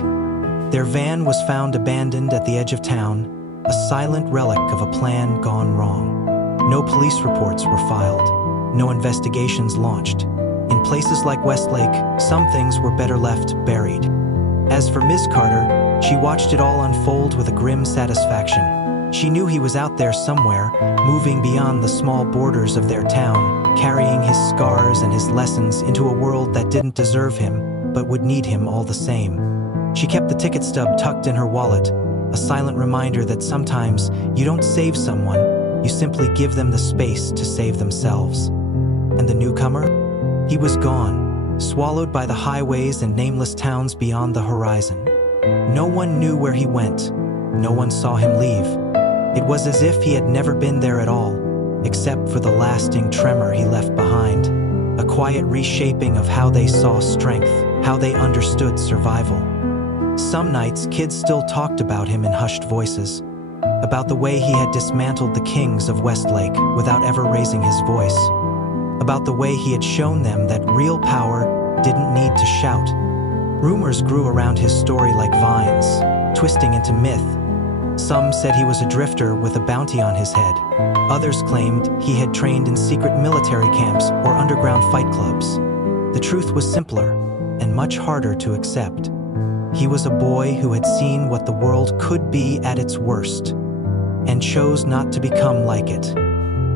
Their van was found abandoned at the edge of town, a silent relic of a plan gone wrong. No police reports were filed, no investigations launched. In places like Westlake, some things were better left buried. As for Ms. Carter, she watched it all unfold with a grim satisfaction. She knew he was out there somewhere, moving beyond the small borders of their town, carrying his scars and his lessons into a world that didn't deserve him, but would need him all the same. She kept the ticket stub tucked in her wallet, a silent reminder that sometimes you don't save someone, you simply give them the space to save themselves. And the newcomer? He was gone, swallowed by the highways and nameless towns beyond the horizon. No one knew where he went. No one saw him leave. It was as if he had never been there at all, except for the lasting tremor he left behind, a quiet reshaping of how they saw strength, how they understood survival. Some nights, kids still talked about him in hushed voices, about the way he had dismantled the kings of Westlake without ever raising his voice, about the way he had shown them that real power didn't need to shout. Rumors grew around his story like vines, twisting into myth. Some said he was a drifter with a bounty on his head. Others claimed he had trained in secret military camps or underground fight clubs. The truth was simpler and much harder to accept. He was a boy who had seen what the world could be at its worst, and chose not to become like it.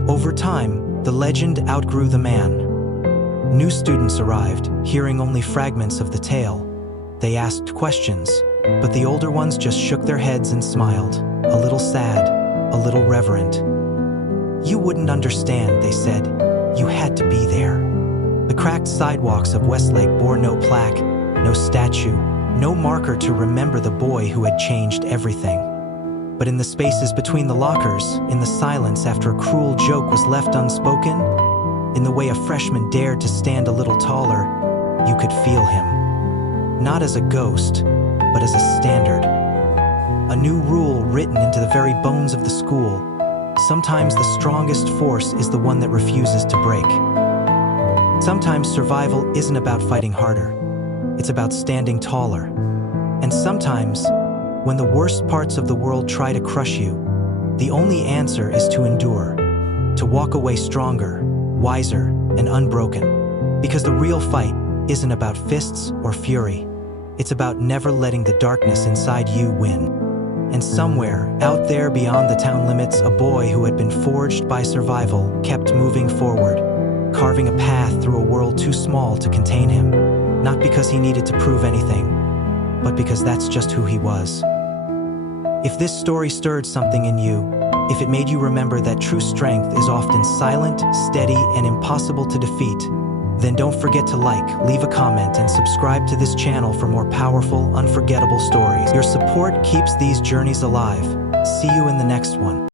Over time, the legend outgrew the man. New students arrived, hearing only fragments of the tale. They asked questions, but the older ones just shook their heads and smiled, a little sad, a little reverent. You wouldn't understand, they said. You had to be there. The cracked sidewalks of Westlake bore no plaque, no statue, no marker to remember the boy who had changed everything. But in the spaces between the lockers, in the silence after a cruel joke was left unspoken, in the way a freshman dared to stand a little taller, you could feel him. not as a ghost, but as a standard. A new rule written into the very bones of the school. Sometimes the strongest force is the one that refuses to break. Sometimes survival isn't about fighting harder. It's about standing taller. And sometimes, when the worst parts of the world try to crush you, the only answer is to endure, to walk away stronger, wiser, and unbroken. Because the real fight isn't about fists or fury. It's about never letting the darkness inside you win. And somewhere, out there beyond the town limits, a boy who had been forged by survival kept moving forward, carving a path through a world too small to contain him, not because he needed to prove anything, but because that's just who he was. If this story stirred something in you, if it made you remember that true strength is often silent, steady, and impossible to defeat, then don't forget to like, leave a comment, and subscribe to this channel for more powerful, unforgettable stories. Your support keeps these journeys alive. See you in the next one.